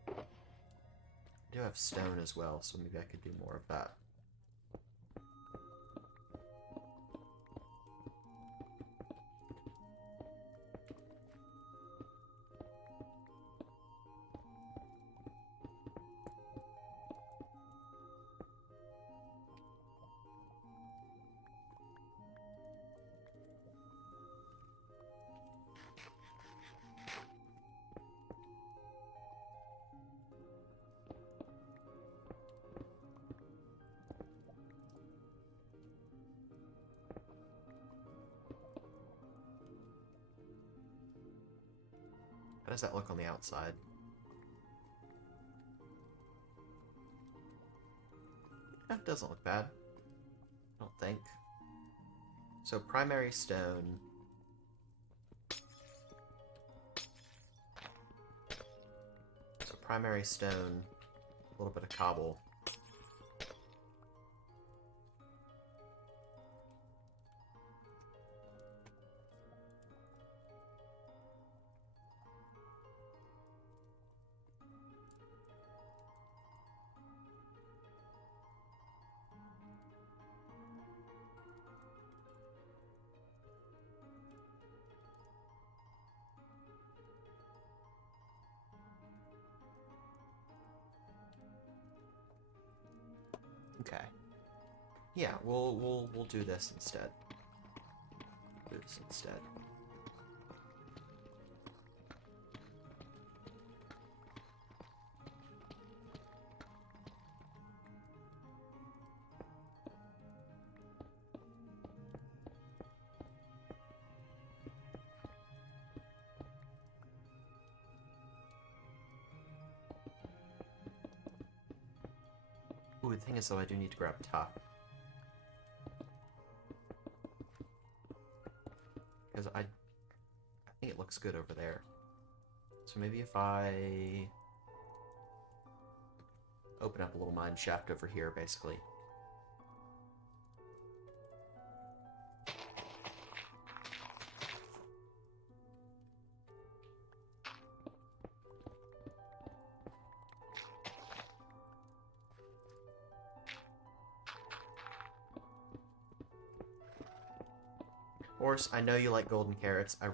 I do have stone as well, so maybe I could do more of that. How does that look on the outside? That doesn't look bad. I don't think. So primary stone. So primary stone, a little bit of cobble. Okay. Yeah, we'll do this instead. Do this instead. Ooh, the thing is though, I do need to grab top. Because I think it looks good over there. So maybe if I open up a little mine shaft over here, basically. Horse, I know you like golden carrots. You're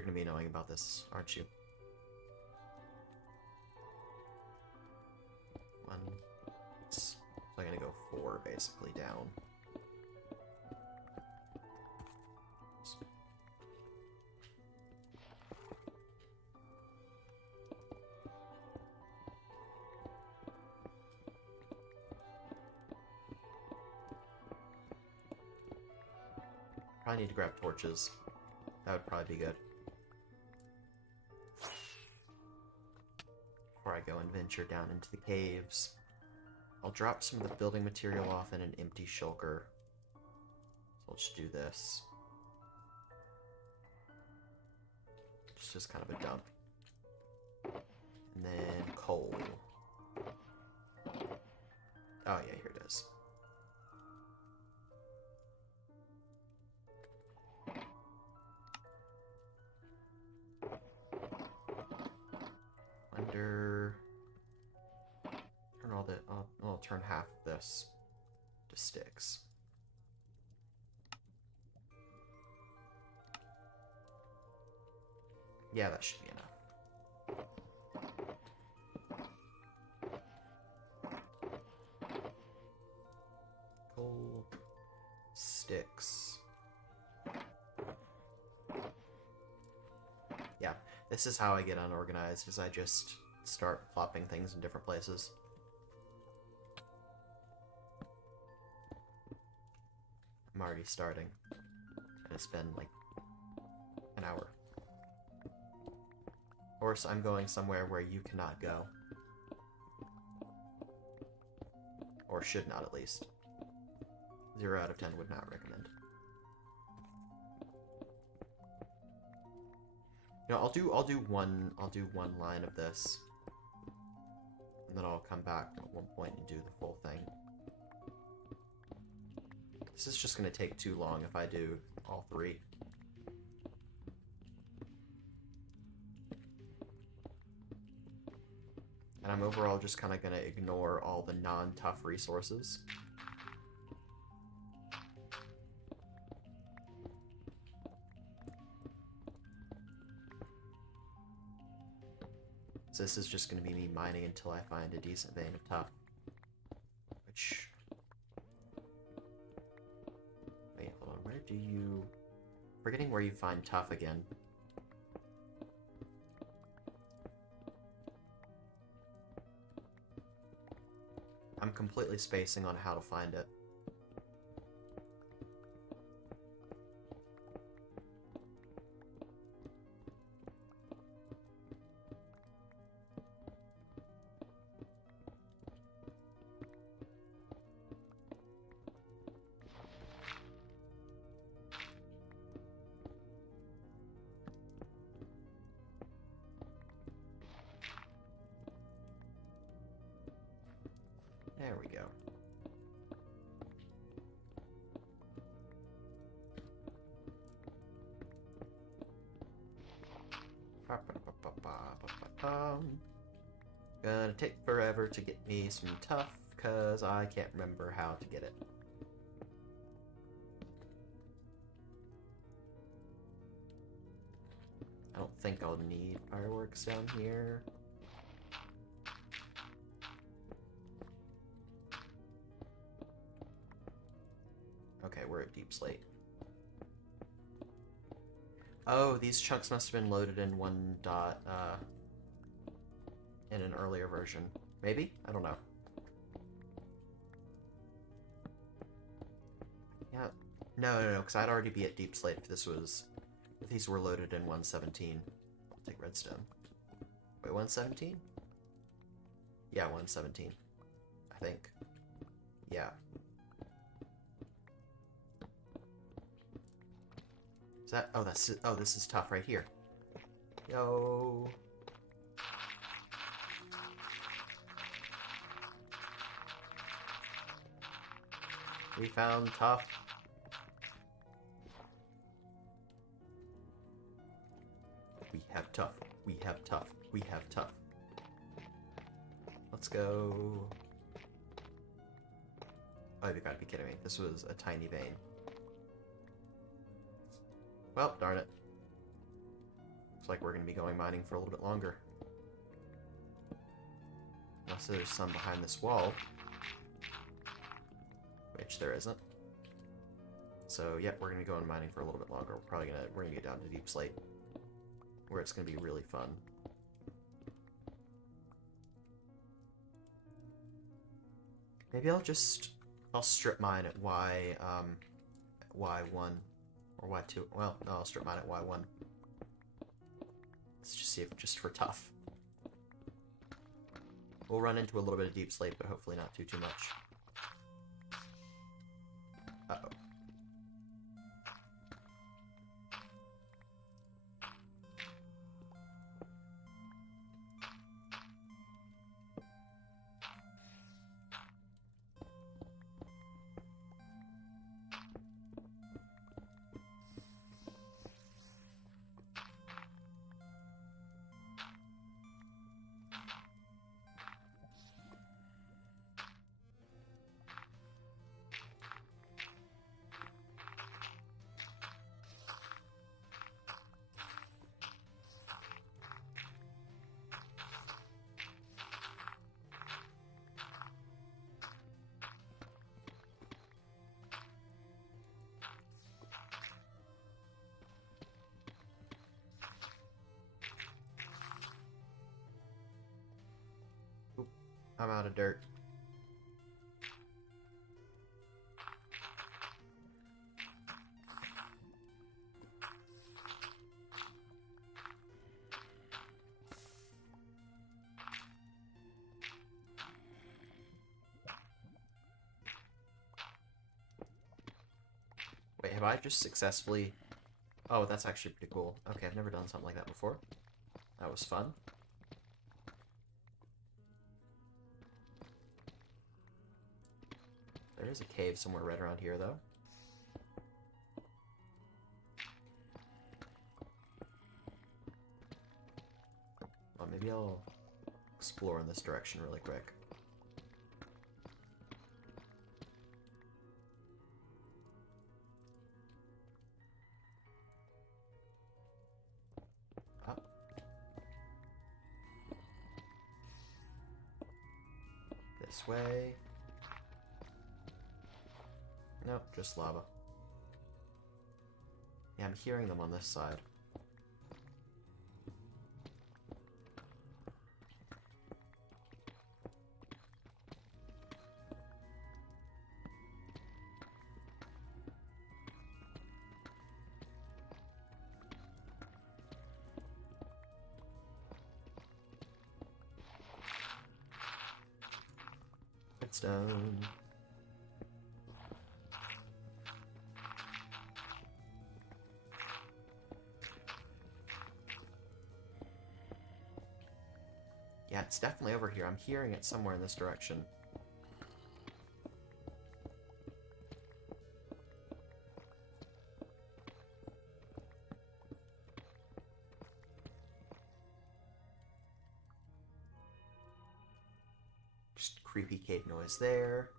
gonna be annoying about this, aren't you? One. So I'm gonna go 4, basically, down. Probably need to grab torches. That would probably be good. Before I go and venture down into the caves. I'll drop some of the building material off in an empty shulker. So I'll just do this. It's just kind of a dump. And then coal. Oh yeah, here it is. I'll turn half of this to sticks. Yeah, that should be enough. Coal, sticks. Yeah, this is how I get unorganized, is I just start plopping things in different places. I'm already starting. And it's been like An hour. Of course, I'm going somewhere where you cannot go. Or should not, at least. 0 out of 10 would not recommend. You know, I'll do one line of this. And then I'll come back at one point and do the full thing. This is just gonna take too long if I do all 3. And I'm overall just kind of gonna ignore all the non-tough resources. So this is just going to be me mining until I find a decent vein of tough. Which... Wait, hold on. Where do you... Forgetting where you find tough again. I'm completely spacing on how to find it. There we go. Gonna take forever to get me some tough, cause I can't remember how to get it. I don't think I'll need fireworks down here. Okay, we're at deep slate. Oh, these chunks must have been loaded in in an earlier version. Maybe? I don't know. Yeah. No, because I'd already be at deep slate if these were loaded in 117. I'll take redstone. Wait, 117? Yeah, 117. I think. Yeah. Is that... Oh, this is tough right here. Yo. We found tough. We have tough. We have tough. We have tough. Let's go. Oh, you gotta be kidding me. This was a tiny vein. Well, darn it. Looks like we're gonna be going mining for a little bit longer. Unless there's some behind this wall. Which there isn't. So, yeah, we're gonna go in mining for a little bit longer. We're gonna get down to deep slate, where it's gonna be really fun. Maybe I'll strip mine at Y1 or Y2. Well, no, I'll strip mine at Y1. Let's just see if just for tough. We'll run into a little bit of deep slate, but hopefully not too much. Uh-oh. I'm out of dirt. I just successfully... Oh, that's actually pretty cool. Okay, I've never done something like that before. That was fun. There is a cave somewhere right around here, though. Well, maybe I'll explore in this direction really quick. Up. This way. Nope, just lava. Yeah, I'm hearing them on this side. Redstone. Yeah, it's definitely over here. I'm hearing it somewhere in this direction. Just creepy cave noise there.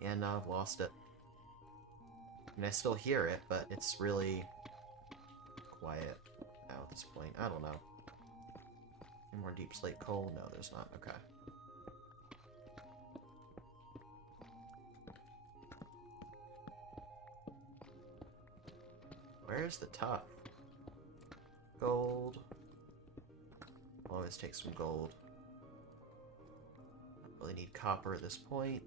And now I've lost it. I mean, I still hear it, but it's really quiet now at this point. I don't know. Any more deep slate coal? No, there's not. Okay. Where's the tough? Gold. Always take some gold. Don't really need copper at this point.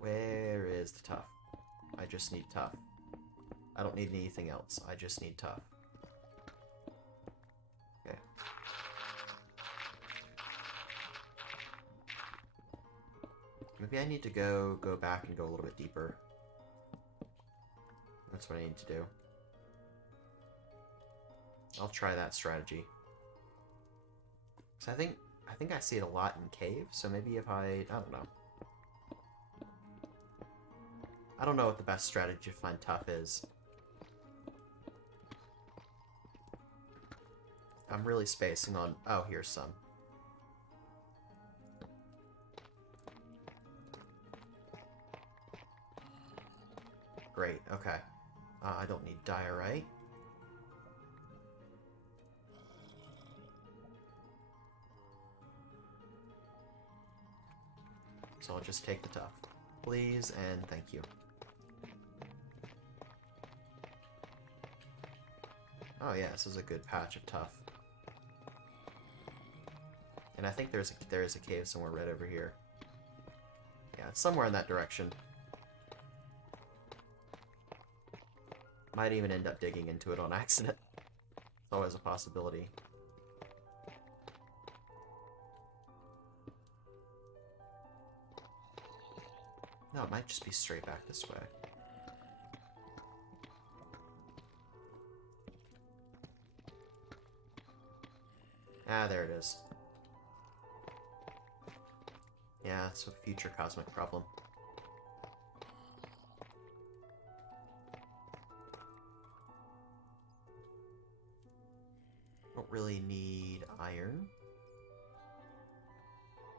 Where is the tough? I just need tough. I don't need anything else. I just need tough. Okay. Maybe I need to go back and go a little bit deeper. That's what I need to do. I'll try that strategy. So I think I see it a lot in caves, so maybe if I don't know. I don't know what the best strategy to find tough is. I'm really spacing on... Oh, here's some. Great, okay. I don't need diorite. So I'll just take the tough. Please and thank you. Oh yeah, this is a good patch of tough. And I think there is a cave somewhere right over here. Yeah, it's somewhere in that direction. Might even end up digging into it on accident. It's always a possibility. No, it might just be straight back this way. Ah, there it is. Yeah, it's a future cosmic problem. Don't really need iron.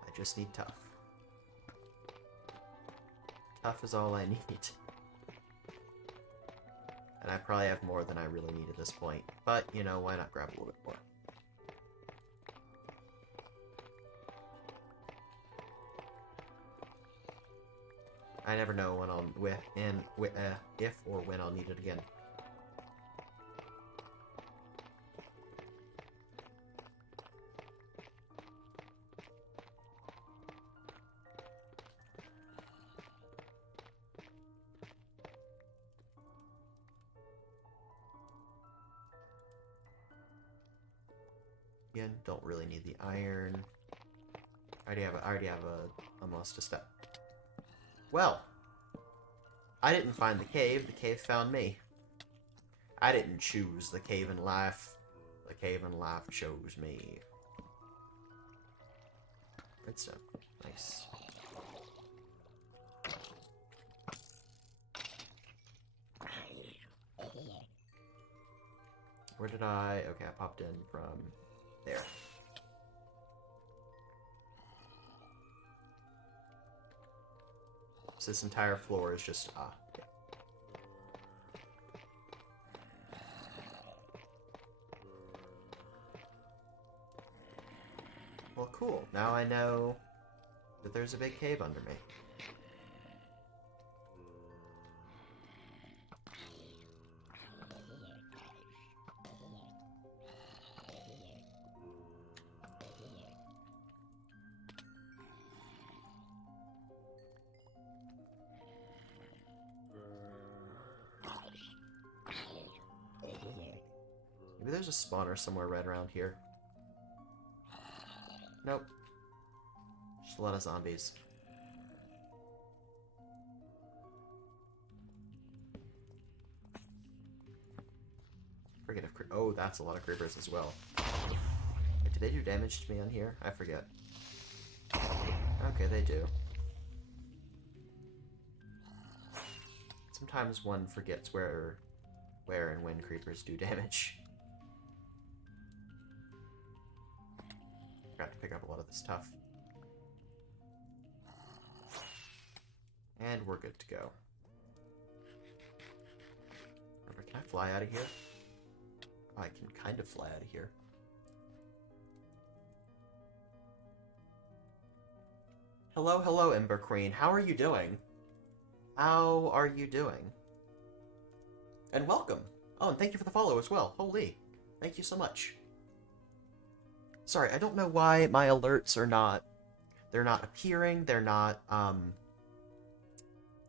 I just need tough. Tough is all I need. And I probably have more than I really need at this point. But, you know, why not grab a little bit more? I never know when if or when I'll need it again. again. Don't really need the iron. I already have almost a step. Well, I didn't find the cave found me. I didn't choose the cave in life. The cave in life chose me. Redstone. Nice. Where did I... Okay, I popped in from there. So this entire floor is just... yeah. Well, cool. Now I know that there's a big cave under me. Maybe there's a spawner somewhere right around here. Nope. Just a lot of zombies. Forget if oh, that's a lot of creepers as well. Wait, did they do damage to me on here? I forget. Okay, they do. Sometimes one forgets where and when creepers do damage. Forgot to pick up a lot of this stuff. And we're good to go. Remember, can I fly out of here? Oh, I can kind of fly out of here. Hello, hello, Ember Queen. How are you doing? How are you doing? And welcome. Oh, and thank you for the follow as well. Holy. Thank you so much. Sorry, I don't know why my alerts are not... They're not appearing, they're not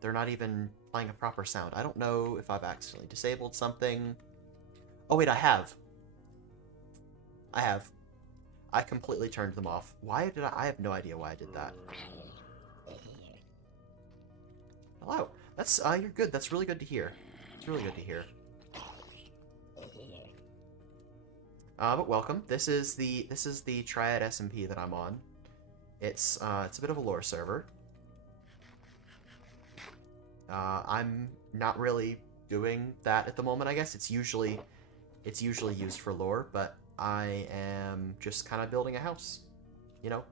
even playing a proper sound. I don't know if I've accidentally disabled something. Oh wait, I have. I completely turned them off. Why did I have no idea why I did that. Hello. That's, you're good. That's really good to hear. It's really good to hear. But welcome. This is the Triad SMP that I'm on. It's a bit of a lore server. I'm not really doing that at the moment, I guess. It's usually used for lore, but I am just kind of building a house. You know?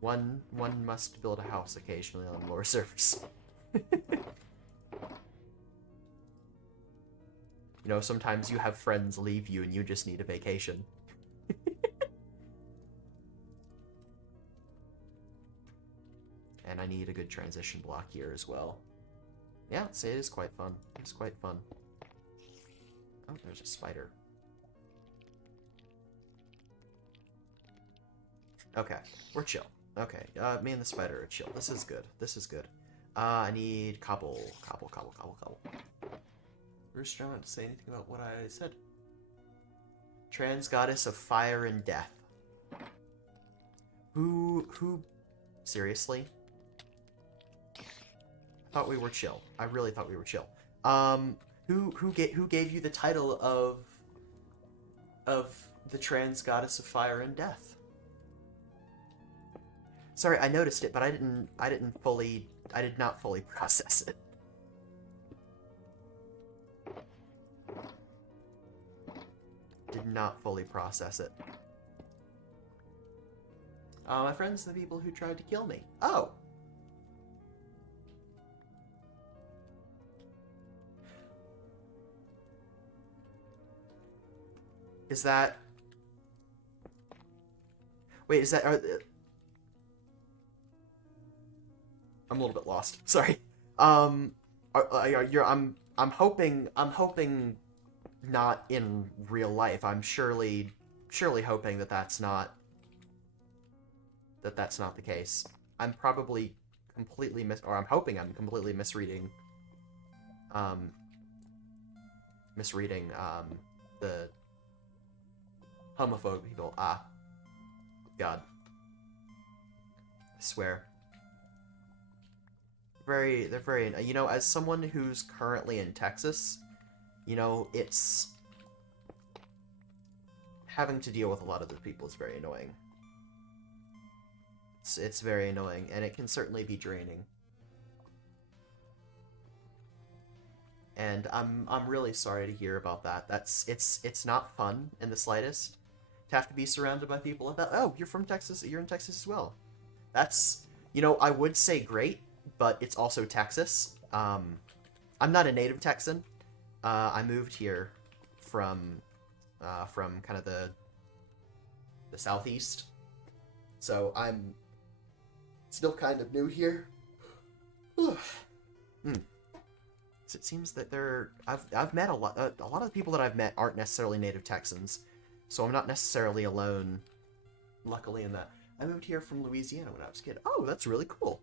One must build a house occasionally on lore servers. You know, sometimes you have friends leave you and you just need a vacation. And I need a good transition block here as well. Yeah, it is quite fun. It's quite fun. Oh, there's a spider. Okay, we're chill. Okay, me and the spider are chill. This is good. This is good. I need cobble. Bruce, trying not to say anything about what I said. Trans goddess of fire and death. Who, seriously? I thought we were chill. I really thought we were chill. Who gave you the title of the trans goddess of fire and death? Sorry, I noticed it, but I did not fully process it. Did not fully process it. My friends are the people who tried to kill me. Oh! Is that... Wait, is that... I'm a little bit lost. Sorry. I'm hoping not in real life. I'm surely hoping that that's not the case. I'm probably completely I'm hoping I'm completely misreading the Homophobic people. Ah, God. I swear. They're very, you know, as someone who's currently in Texas, you know, it's having to deal with a lot of the people is very annoying. It's very annoying, and it can certainly be draining. And I'm really sorry to hear about that. It's not fun in the slightest to have to be surrounded by people like that. Oh, you're from Texas. You're in Texas as well. That's, you know, I would say great, but it's also Texas. I'm not a native Texan. I moved here from kind of the southeast, so I'm still kind of new here. Hmm. So it seems that I've met a lot of the people that I've met aren't necessarily native Texans, so I'm not necessarily alone. Luckily, in that I moved here from Louisiana when I was a kid. Oh, that's really cool.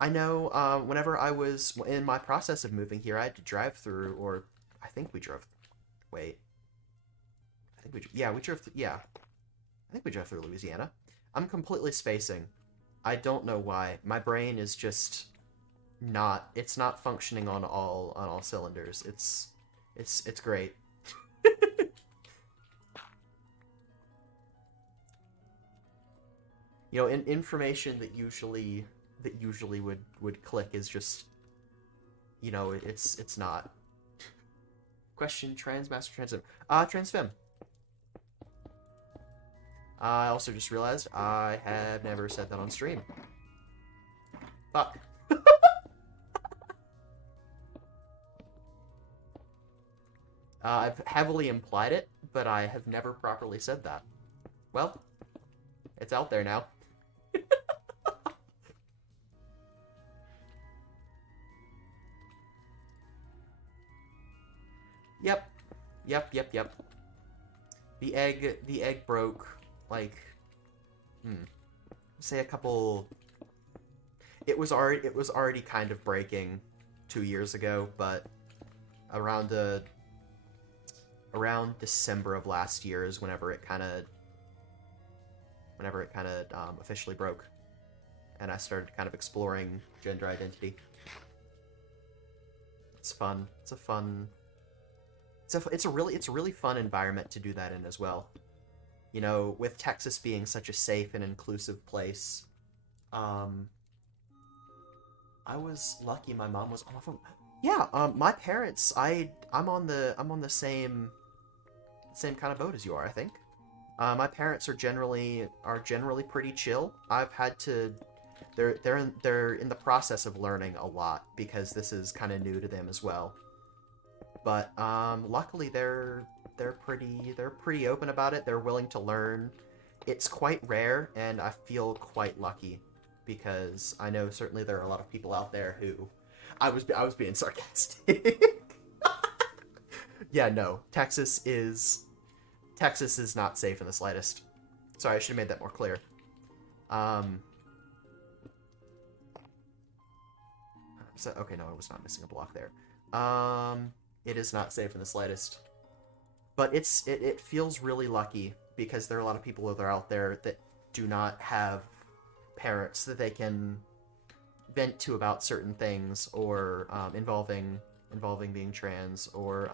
I know. Whenever I was in my process of moving here, I had to drive through, or I think we drove. Wait, I think yeah, we drove. Yeah, I think we drove through Louisiana. I'm completely spacing. I don't know why. My brain is just not. It's not functioning on all cylinders. It's great. You know, information that usually would click is just, you know, it's not. Question: Transmaster Transfem. Transfem. I also just realized I have never said that on stream. Fuck. I've heavily implied it, but I have never properly said that. Well, it's out there now. Yep. Yep. The egg broke, like, say a couple. It was already kind of breaking 2 years ago, but around around December of last year is whenever it kind of officially broke, and I started kind of exploring gender identity. It's fun. It's a really fun environment to do that in as well. You know, with Texas being such a safe and inclusive place, um, I was lucky. My mom was on my phone. Yeah, my parents. I'm on the same kind of boat as you are. I think. My parents are generally pretty chill. I've had to. They're in the process of learning a lot because this is kind of new to them as well. But luckily they're pretty open about it. They're willing to learn. It's quite rare, and I feel quite lucky because I know certainly there are a lot of people out there who I was being sarcastic. Yeah, no, Texas is not safe in the slightest. Sorry, I should have made that more clear. Um, so okay, no, I was not missing a block there. It is not safe in the slightest. But it feels really lucky because there are a lot of people that are out there that do not have parents that they can vent to about certain things or involving being trans or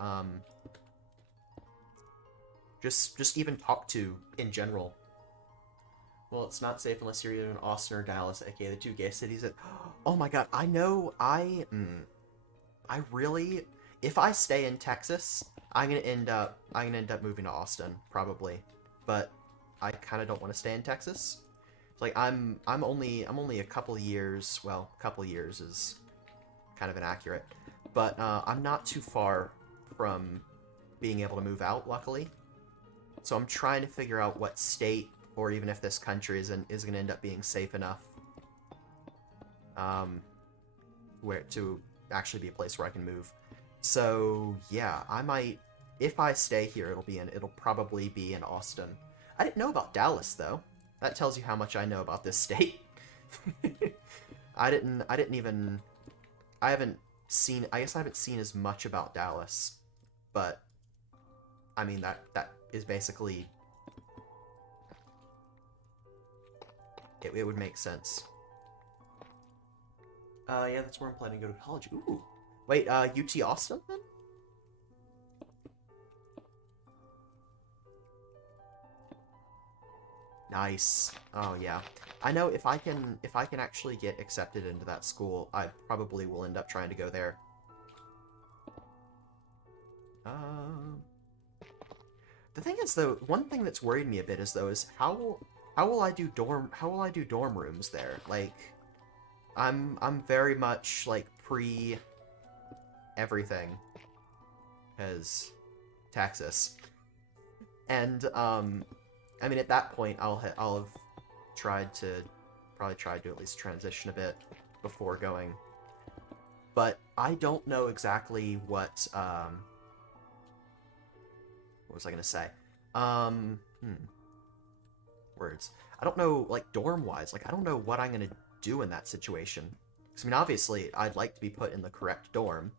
just even talk to in general. Well, it's not safe unless you're in Austin or Dallas, aka the two gay cities that. Oh my god, I know. I really, if I stay in Texas, I'm gonna end up moving to Austin probably, but I kind of don't want to stay in Texas. Like I'm only a couple years. Well, a couple years is kind of inaccurate, but I'm not too far from being able to move out. Luckily, so I'm trying to figure out what state or even if this country is gonna end up being safe enough, where to actually be a place where I can move. So yeah, I might. If I stay here, it'll probably be in Austin. I didn't know about Dallas though. That tells you how much I know about this state. I didn't even I haven't seen I guess I haven't seen as much about Dallas, but I mean that is basically it would make sense. Yeah, that's where I'm planning to go to college. Ooh. Wait, UT Austin then? Nice. Oh yeah. I know if I can actually get accepted into that school, I probably will end up trying to go there. Um, the thing is though, one thing that's worried me a bit is how will I do dorm rooms there? Like I'm very much like pre everything as Texas. And I mean at that point I'll have tried to probably tried to at least transition a bit before going. But I don't know exactly what was I gonna say? Um Words. I don't know like dorm wise, like I don't know what I'm gonna do in that situation. Because I mean obviously I'd like to be put in the correct dorm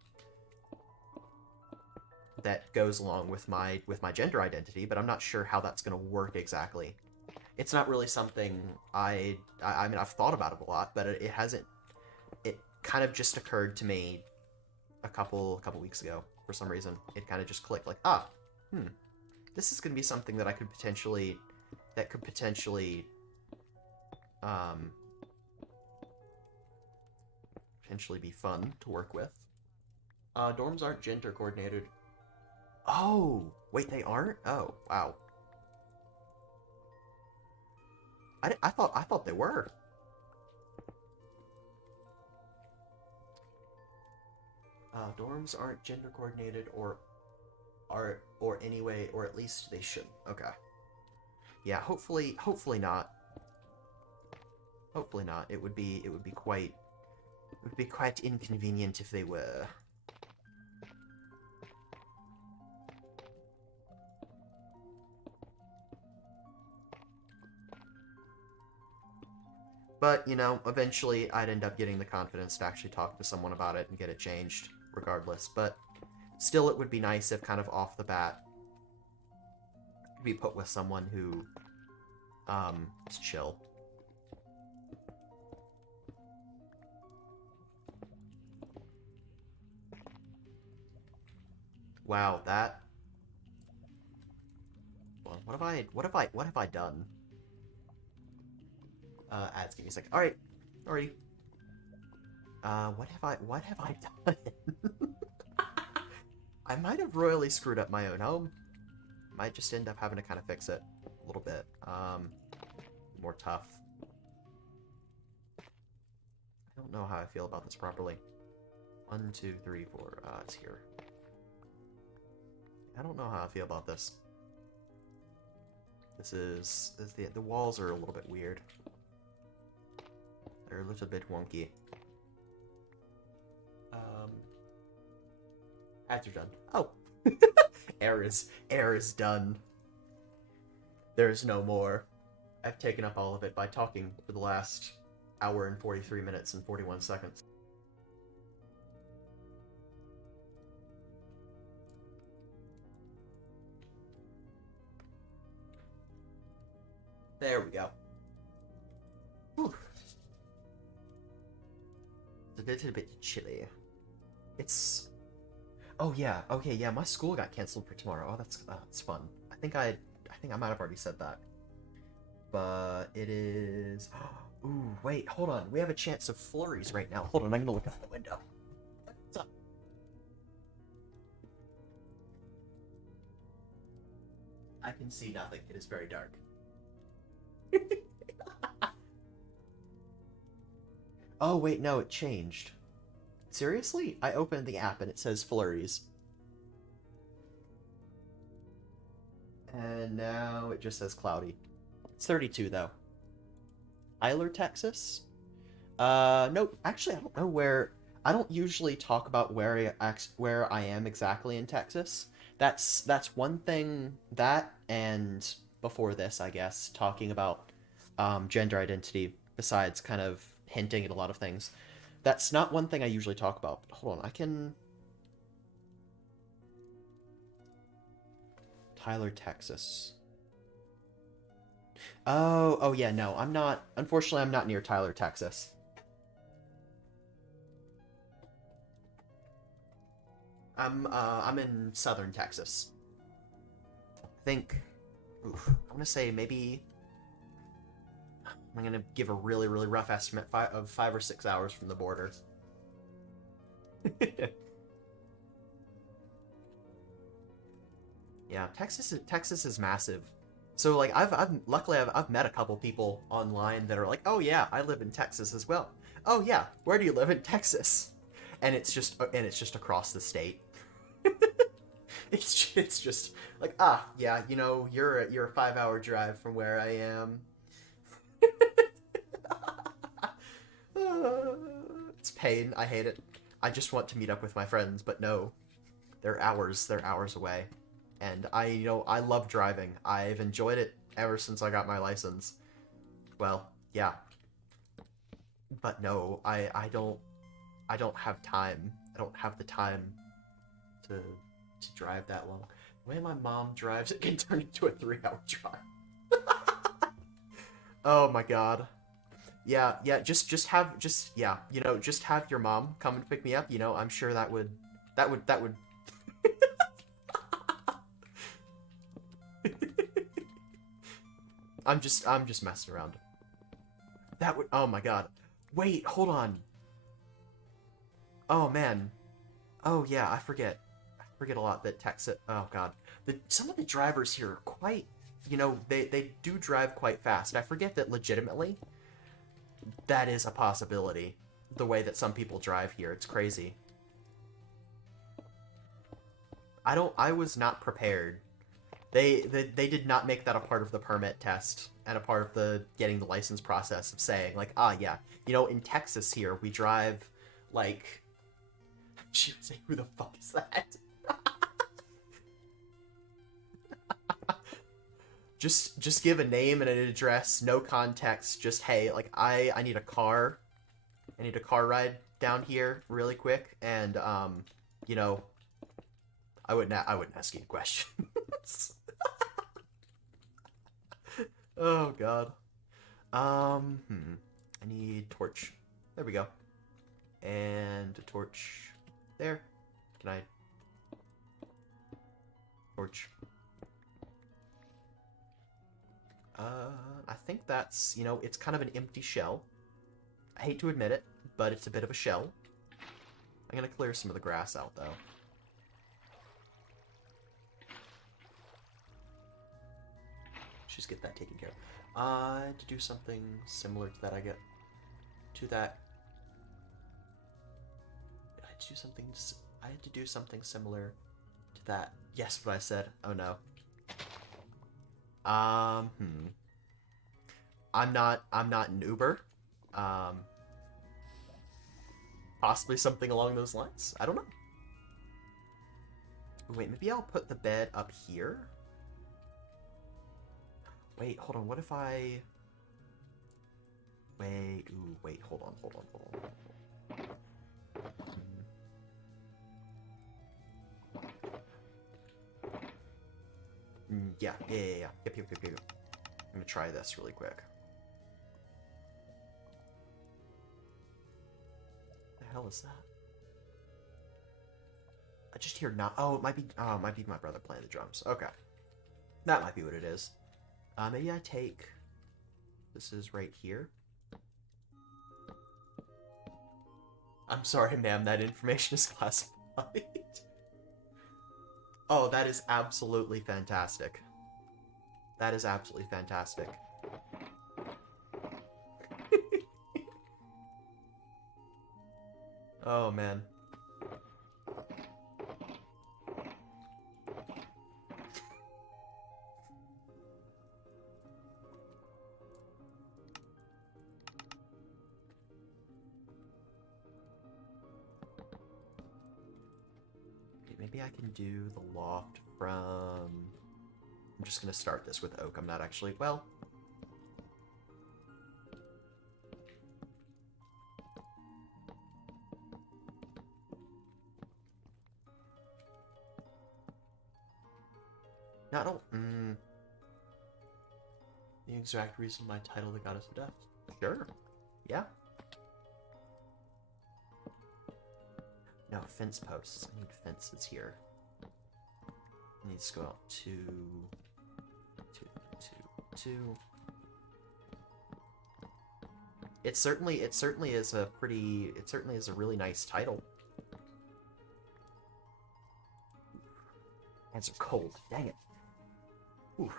that goes along with my gender identity, but I'm not sure how that's gonna work exactly. It's not really something I mean I've thought about it a lot, but it hasn't it kind of just occurred to me a couple weeks ago for some reason. It kind of just clicked like, this is going to be something that I could potentially um potentially be fun to work with. Dorms aren't gender coordinated. Oh, wait, they aren't? Oh, wow. I thought they were. Dorms aren't gender coordinated or anyway, or at least they should. Okay. Yeah, hopefully not. Hopefully not. It would be quite inconvenient if they were. But, you know, eventually I'd end up getting the confidence to actually talk to someone about it and get it changed, regardless. But still, it would be nice if kind of off the bat be put with someone who, is chill. Wow, that... Well, what have I done? Ads, give me a second. Alright, alrighty. What have I done? I might have royally screwed up my own home. Might just end up having to kind of fix it a little bit. More tough. I don't know how I feel about this properly. 1, 2, 3, 4. It's here. I don't know how I feel about this. The walls are a little bit weird. They're a little bit wonky. Ads are done. Oh! Air is done. There's no more. I've taken up all of it by talking for the last hour and 43 minutes and 41 seconds. There we go. Whew. It's a little bit chilly. It's... Oh yeah, okay, yeah, my school got canceled for tomorrow. Oh, that's fun. I think I might have already said that. But it is... Ooh, wait, hold on. We have a chance of flurries right now. Hold on, I'm gonna look out the window. What's up? I can see nothing. It is very dark. Oh, wait, no, it changed. Seriously? I opened the app and it says flurries. And now it just says cloudy. It's 32, though. Tyler, Texas? No, actually, I don't know where... I don't usually talk about where I am exactly in Texas. That's one thing, that, and before this, I guess, talking about gender identity, besides kind of hinting at a lot of things. That's not one thing I usually talk about. But hold on, I can... Tyler, Texas. Oh, yeah, no, I'm not. Unfortunately, I'm not near Tyler, Texas. I'm in southern Texas. I think. Oof, I'm gonna say maybe. I'm gonna give a really, really rough estimate of 5 or 6 hours from the border. Yeah, Texas is massive. So like I've luckily I've met a couple people online that are like, "Oh yeah, I live in Texas as well." "Oh yeah, where do you live in Texas?" And it's just across the state. It's just like, "Ah, yeah, you're a 5-hour drive from where I am." It's pain. I hate it. I just want to meet up with my friends, but no, they're hours away. And I love driving. I've enjoyed it ever since I got my license. Well, yeah, but no, I don't have time. I don't have the time to drive that long. The way my mom drives, it can turn into a 3-hour drive. Oh my god. Yeah, yeah, just yeah, just have your mom come and pick me up. I'm sure that would I'm just messing around. That would Oh my god. Wait, hold on. Oh man. Oh yeah, I forget. I forget a lot that Texas. Oh god, some of the drivers here are quite. They do drive quite fast. I forget that legitimately that is a possibility. The way that some people drive here, it's crazy. I was not prepared. They did not make that a part of the permit test and a part of the getting the license process of saying like, ah yeah, in Texas here we drive like. She would say, who the fuck is that? Just give a name and an address, no context. Just, hey, like I need a car. I need a car ride down here really quick, and you know, I wouldn't ask you questions. Oh god. I need torch. There we go. And a torch there. Can I torch? I think that's, it's kind of an empty shell. I hate to admit it, but it's a bit of a shell. I'm gonna clear some of the grass out, though. Just get that taken care of. To do something similar to that, to that. I had to do something. I had to do something similar to that. Yes, what I said. Oh no. Um. Hmm. I'm not an Uber. Um. Possibly something along those lines. I don't know. Wait, maybe I'll put the bed up here. Wait, hold on. What if I? Wait. Ooh. Wait. Hold on. Hold on. Hold on. Yeah. Yeah. Yeah. Yeah. Yep. Yep. Yep. Yep. I'm gonna try this really quick. The hell is that? I just hear not. Oh, it might be. Oh, it might be my brother playing the drums. Okay, that might be what it is. Maybe I take. This is right here. I'm sorry, ma'am. That information is classified. Oh, that is absolutely fantastic. That is absolutely fantastic. Oh man. Maybe I can do the loft from... I'm just gonna start this with oak. I'm not actually... Well... No, I don't... The exact reason my title, The Goddess of Death. Sure. Yeah. No, fence posts. I need fences here. It needs to go out 2, 2, 2, 2. It certainly is a really nice title. Hands are cold. Dang it. Ooh.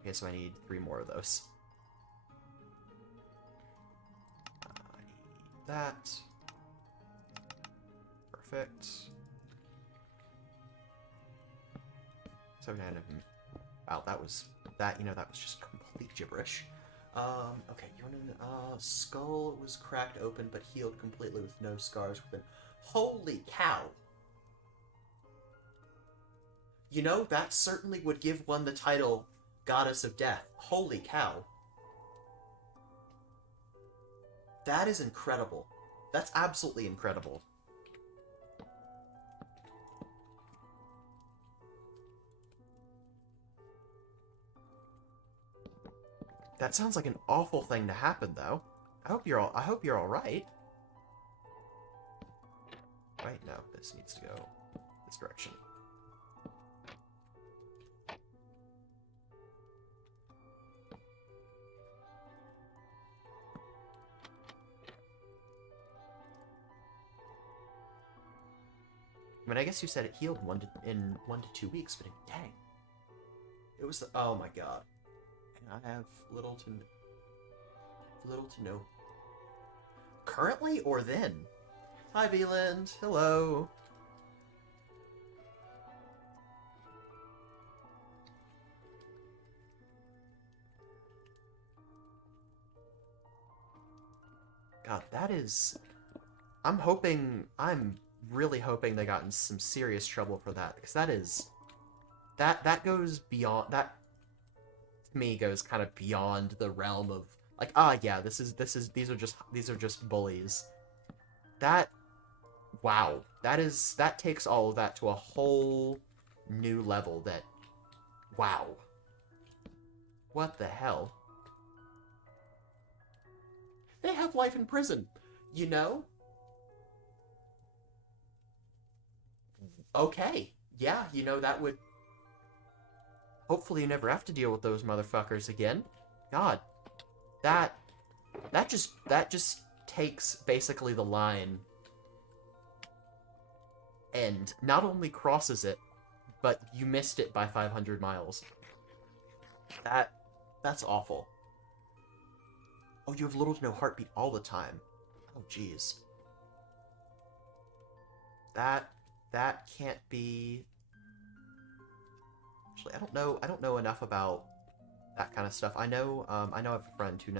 Okay, so I need 3 more of those. I need that. Perfect. So kind of, wow, that was just complete gibberish. Okay, you want to, skull was cracked open but healed completely with no scars within. Holy cow! You know, that certainly would give one the title Goddess of Death. Holy cow. That is incredible. That's absolutely incredible. That sounds like an awful thing to happen, though. I hope you're all right. Right, no, this needs to go this direction. I mean, I guess you said it healed in 1 to 2 weeks, but dang, it was the, oh my god. And I have little to no. Currently or then? Hi, Beeland. Hello. God, that is. I'm really hoping they got in some serious trouble for that, because that is. That goes beyond. That, to me, goes kind of beyond the realm of, like, yeah, these are just bullies. That, wow, that takes all of that to a whole new level. That, wow, what the hell? They have life in prison, you know? Okay, yeah, you know, that would, hopefully you never have to deal with those motherfuckers again. God, that just takes basically the line and not only crosses it, but you missed it by 500 miles. That's awful. Oh, you have little to no heartbeat all the time. Oh, jeez. That can't be. Actually, I don't know enough about that kind of stuff. I know I have a friend who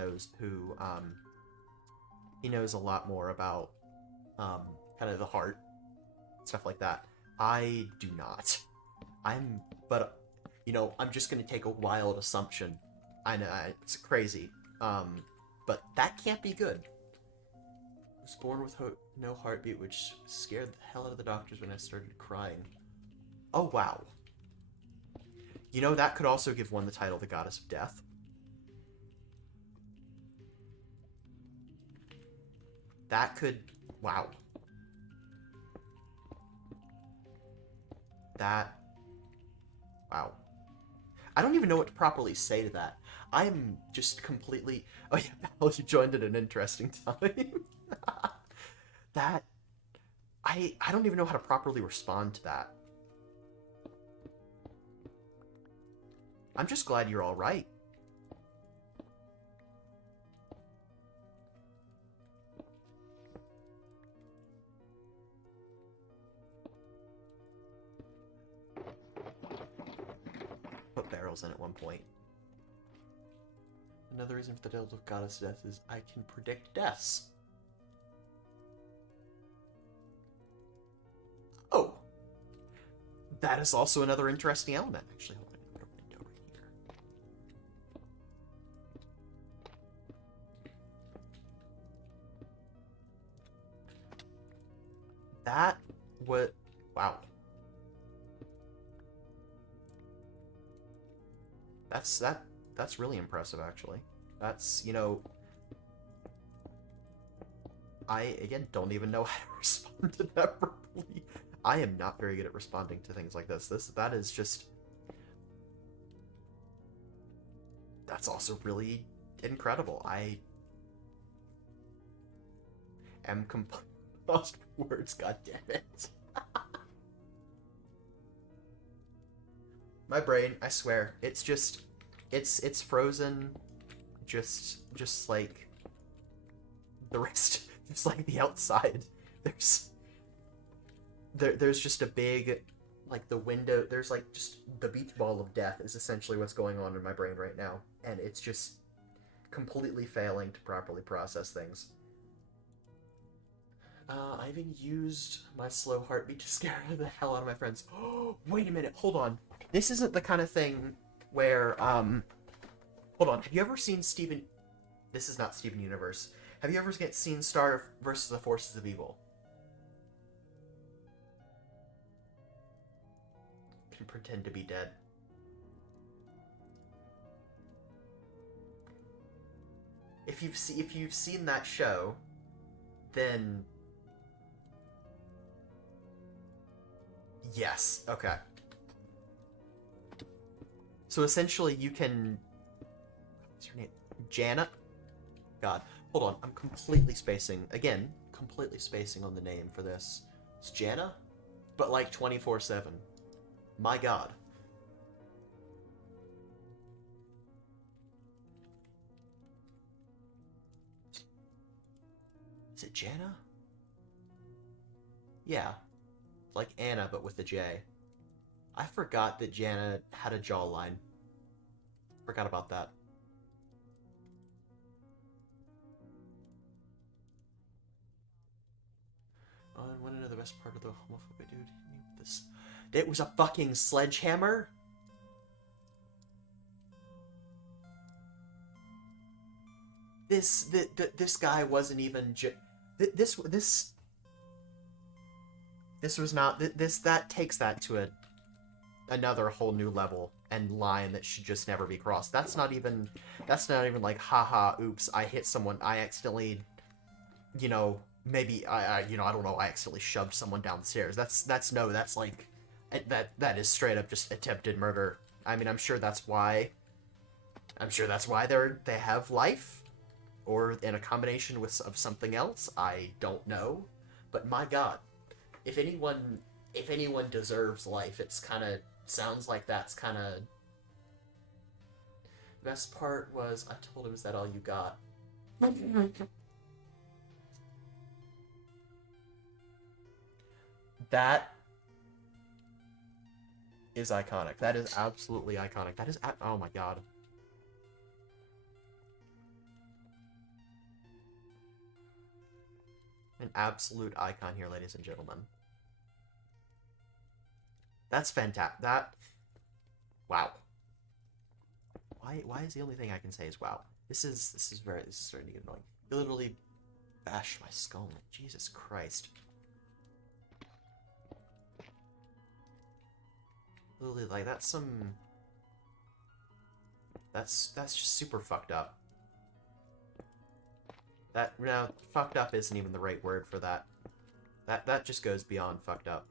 he knows a lot more about kind of the heart, stuff like that. I do not. But you know, I'm just gonna take a wild assumption. I know it's crazy, but that can't be good. I was born with no heartbeat, which scared the hell out of the doctors when I started crying. Oh wow. You know, that could also give one the title the Goddess of Death. That could, wow. That, wow. I don't even know what to properly say to that. I'm just completely, oh yeah, Val, you joined at an interesting time. That, I don't even know how to properly respond to that. I'm just glad you're all right. Put barrels in at one point. Another reason for the title of Goddess of Death is I can predict deaths. Oh! That is also another interesting element, actually. Hold on, put a window right That was... Wow. That's that. That's really impressive, actually. That's, you know, I again don't even know how to respond to that properly. I am not very good at responding to things like this. That is just that's also really incredible. I am completely lost for words. God damn it! My brain, I swear, it's just, it's frozen, just like the rest, just like the outside. There's there's just a big, like the window. There's like just the beach ball of death is essentially what's going on in my brain right now, and it's just completely failing to properly process things. I even used my slow heartbeat to scare the hell out of my friends. Oh, wait a minute, hold on. This isn't the kind of thing where, hold on. Have you ever seen Steven... This is not Steven Universe. Have you ever seen Star versus the Forces of Evil? Can pretend to be dead. If you've seen that show, then yes. Okay. So essentially, you can. What's her name? Janet. God, hold on. I'm completely spacing again. Completely spacing on the name for this. It's Jana, but like 24/7. My God. Is it Jana? Yeah, like Anna, but with a J. I forgot that Jana had a jawline. Forgot about that. Oh, and want to know the best part of the homophobic dude? This, it was a fucking sledgehammer. This guy wasn't even this was not this that takes that to another whole new level and line that should just never be crossed. That's not even like haha oops I hit someone, I accidentally, you know, maybe I you know, I don't know, I accidentally shoved someone down the stairs. That's no, that's like that is straight up just attempted murder. I mean, I'm sure that's why they have life, or in a combination with of something else. I don't know, but my God, if anyone deserves life, it's kind of sounds like that's kind of. Best part was I told him, "Is that all you got?" That is iconic. That is absolutely iconic. That is oh my God. An absolute icon here, ladies and gentlemen. That's fantastic. That wow. Why is the only thing I can say is wow. This is starting to get annoying. You literally bashed my skull. Jesus Christ. Literally, like that's just super fucked up. That now fucked up isn't even the right word for that. That just goes beyond fucked up.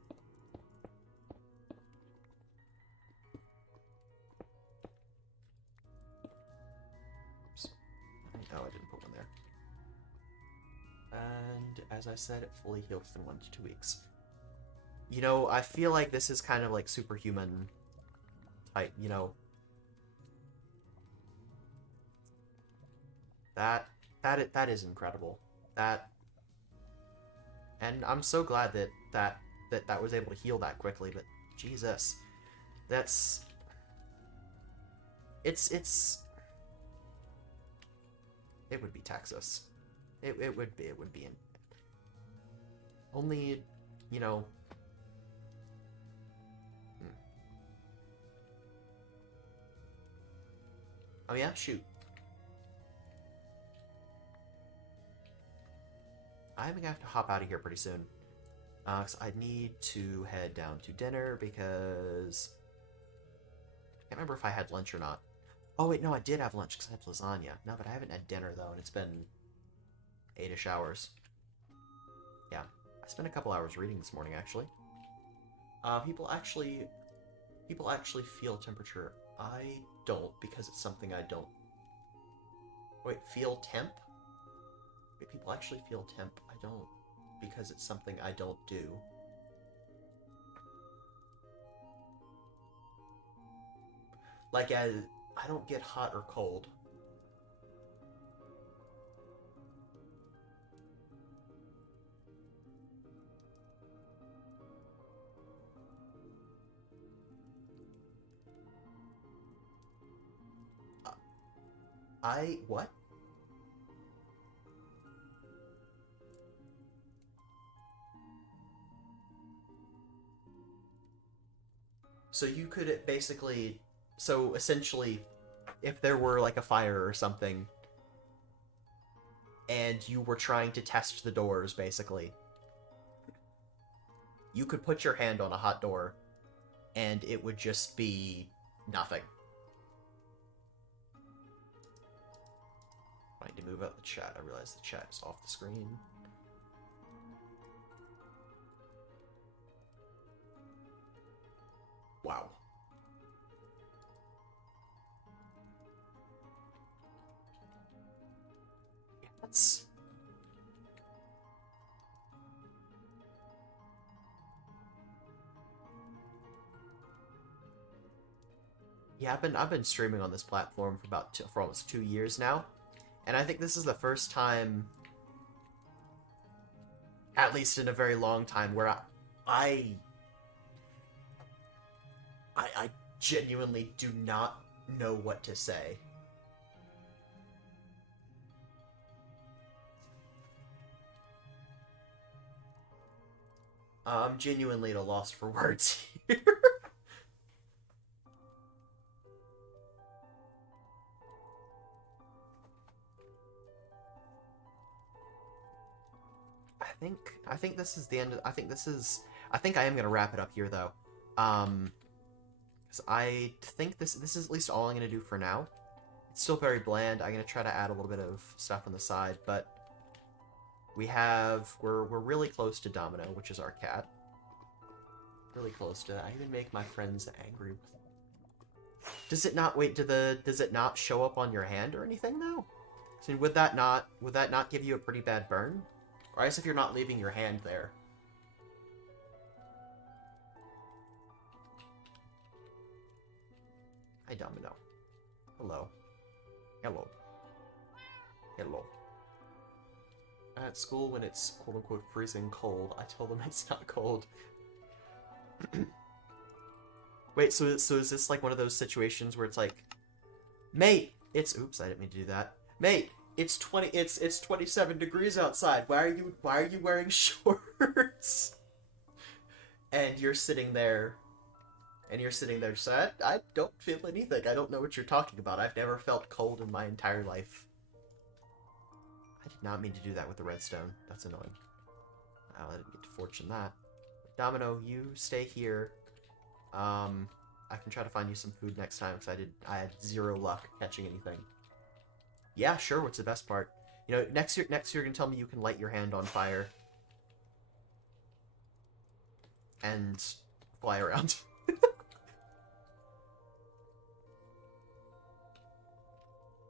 Oops. Oh, I didn't put one there. And as I said, it fully heals within 1 to 2 weeks. You know, I feel like this is kind of like superhuman type, you know. That is incredible. That and I'm so glad that was able to heal that quickly, but Jesus. That's it's it would be Texas. It would be in only, you know. Hmm. Oh yeah, shoot. I'm gonna have to hop out of here pretty soon. 'Cause I need to head down to dinner because I can't remember if I had lunch or not. Oh wait, no, I did have lunch because I had lasagna. No, but I haven't had dinner though, and it's been 8-ish hours. Yeah, I spent a couple hours reading this morning actually. People actually feel temperature. I don't because it's something I don't. Wait, feel temp? Wait, people actually feel temp. I don't because it's something I don't do. Like, I don't get hot or cold. Uh, what? So you could basically, so essentially, if there were like a fire or something, and you were trying to test the doors, basically, you could put your hand on a hot door, and it would just be nothing. I need to move out the chat. I realize the chat is off the screen. Wow. Yeah, that's... Yeah, I've been streaming on this platform for for almost 2 years now, and I think this is the first time, at least in a very long time, where I I genuinely do not know what to say. I'm genuinely at a loss for words here. I think this is the end. I think I am gonna wrap it up here though. 'Cause I think this is at least all I'm gonna do for now. It's still very bland. I'm gonna try to add a little bit of stuff on the side, but we're really close to Domino, which is our cat. Really close to that. I even make my friends angry with it. Does it not does it not show up on your hand or anything though? So would that not give you a pretty bad burn? Or I guess if you're not leaving your hand there. Hi Domino. Hello. Hello. Hello. At school, when it's quote-unquote freezing cold, I tell them it's not cold. Wait, so is this like one of those situations where it's like, mate, oops, I didn't mean to do that. Mate, it's 27 degrees outside. Why are you wearing shorts? And you're sitting there just I don't feel anything. I don't know what you're talking about. I've never felt cold in my entire life. I did not mean to do that with the redstone. That's annoying. Oh, I didn't get to fortune that. Domino, you stay here. I can try to find you some food next time because I had zero luck catching anything. Yeah, sure. What's the best part? You know, next year you can tell me you can light your hand on fire and fly around.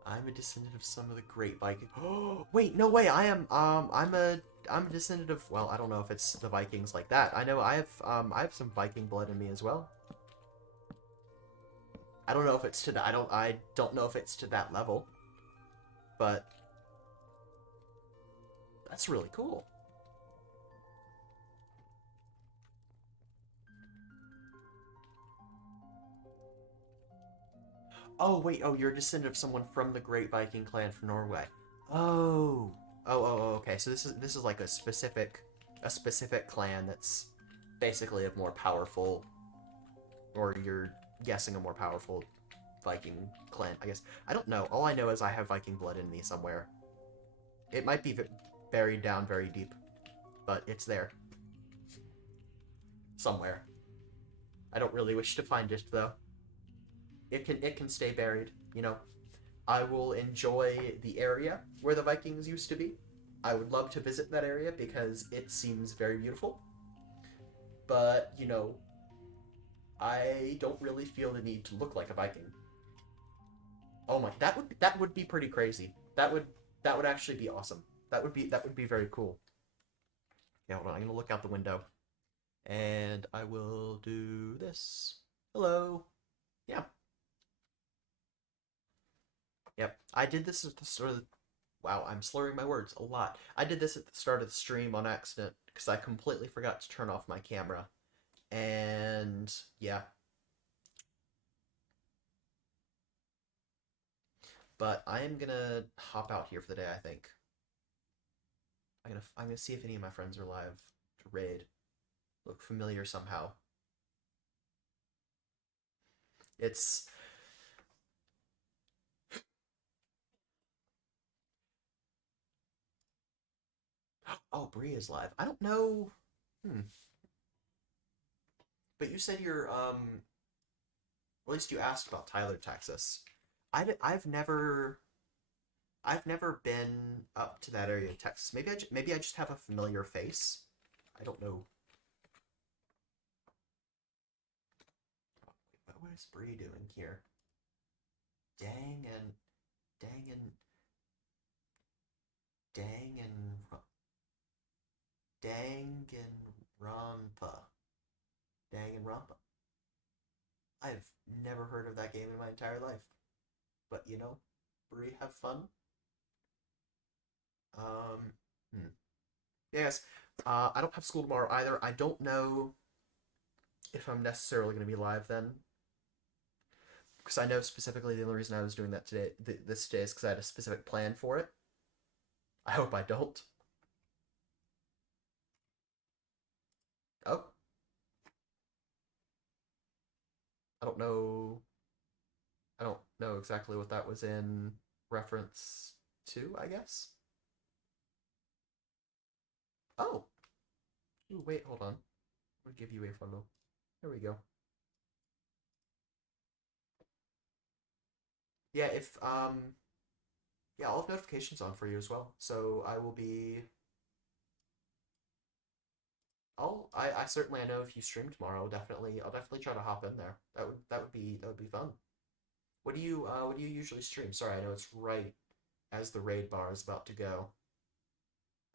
I'm a descendant of some of the great Vikings. Oh, wait, no way. I'm a descendant of, well, I don't know if it's the Vikings like that. I know I have some Viking blood in me as well. I don't know if it's to that. I don't know if it's to that level. But that's really cool. Oh, wait. Oh, you're a descendant of someone from the Great Viking clan from Norway. Oh. Okay. So this is like a specific clan that's basically a more powerful, or you're guessing a more powerful Viking clan, I guess. I don't know. All I know is I have Viking blood in me somewhere. It might be buried down very deep, but it's there. somewhere. I don't really wish to find it though. It can stay buried. I will enjoy the area where the Vikings used to be. I would love to visit that area because it seems very beautiful. But I don't really feel the need to look like a Viking. Oh my, that would be pretty crazy. That would actually be awesome. That would be very cool. Yeah, hold on. I'm gonna look out the window, and I will do this. Hello. Yeah. Yep. I did this at the start of the. Wow, I'm slurring my words a lot. I did this at the start of the stream on accident because I completely forgot to turn off my camera. And yeah, but I am gonna hop out here for the day, I think. I'm gonna see if any of my friends are live to raid. Look familiar somehow. It's oh, Bree is live. I don't know. Hmm. But you said you're at least you asked about Tyler, Texas. I've never been up to that area of Texas. Maybe I just have a familiar face. I don't know. What is Bree doing here? Dang and dang and dang and dang and Rampa. Dang and Rampa. I've never heard of that game in my entire life. But Bree, have fun. Um, hmm. Yes. I don't have school tomorrow either. I don't know if I'm necessarily going to be live then, because I know specifically the only reason I was doing that today, this day, is because I had a specific plan for it. I hope I don't. Oh, I don't know. I don't know exactly what that was in reference to. I guess. Oh, ooh, wait, hold on. I'll give you a photo. There we go. Yeah, if yeah, I'll have notifications on for you as well. So I will be. I certainly I know if you stream tomorrow, I'll definitely try to hop in there. That would be fun. What do you usually stream? Sorry, I know it's right as the raid bar is about to go.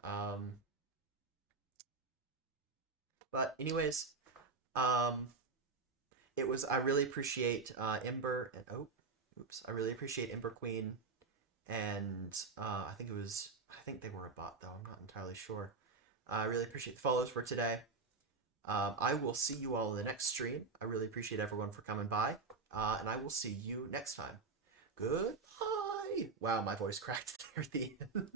Um, but anyways, um, I really appreciate Ember and oops, I really appreciate Ember Queen and I think they were a bot though. I'm not entirely sure. I really appreciate the follows for today. I will see you all in the next stream. I really appreciate everyone for coming by, and I will see you next time. Goodbye. Wow, my voice cracked there at the end.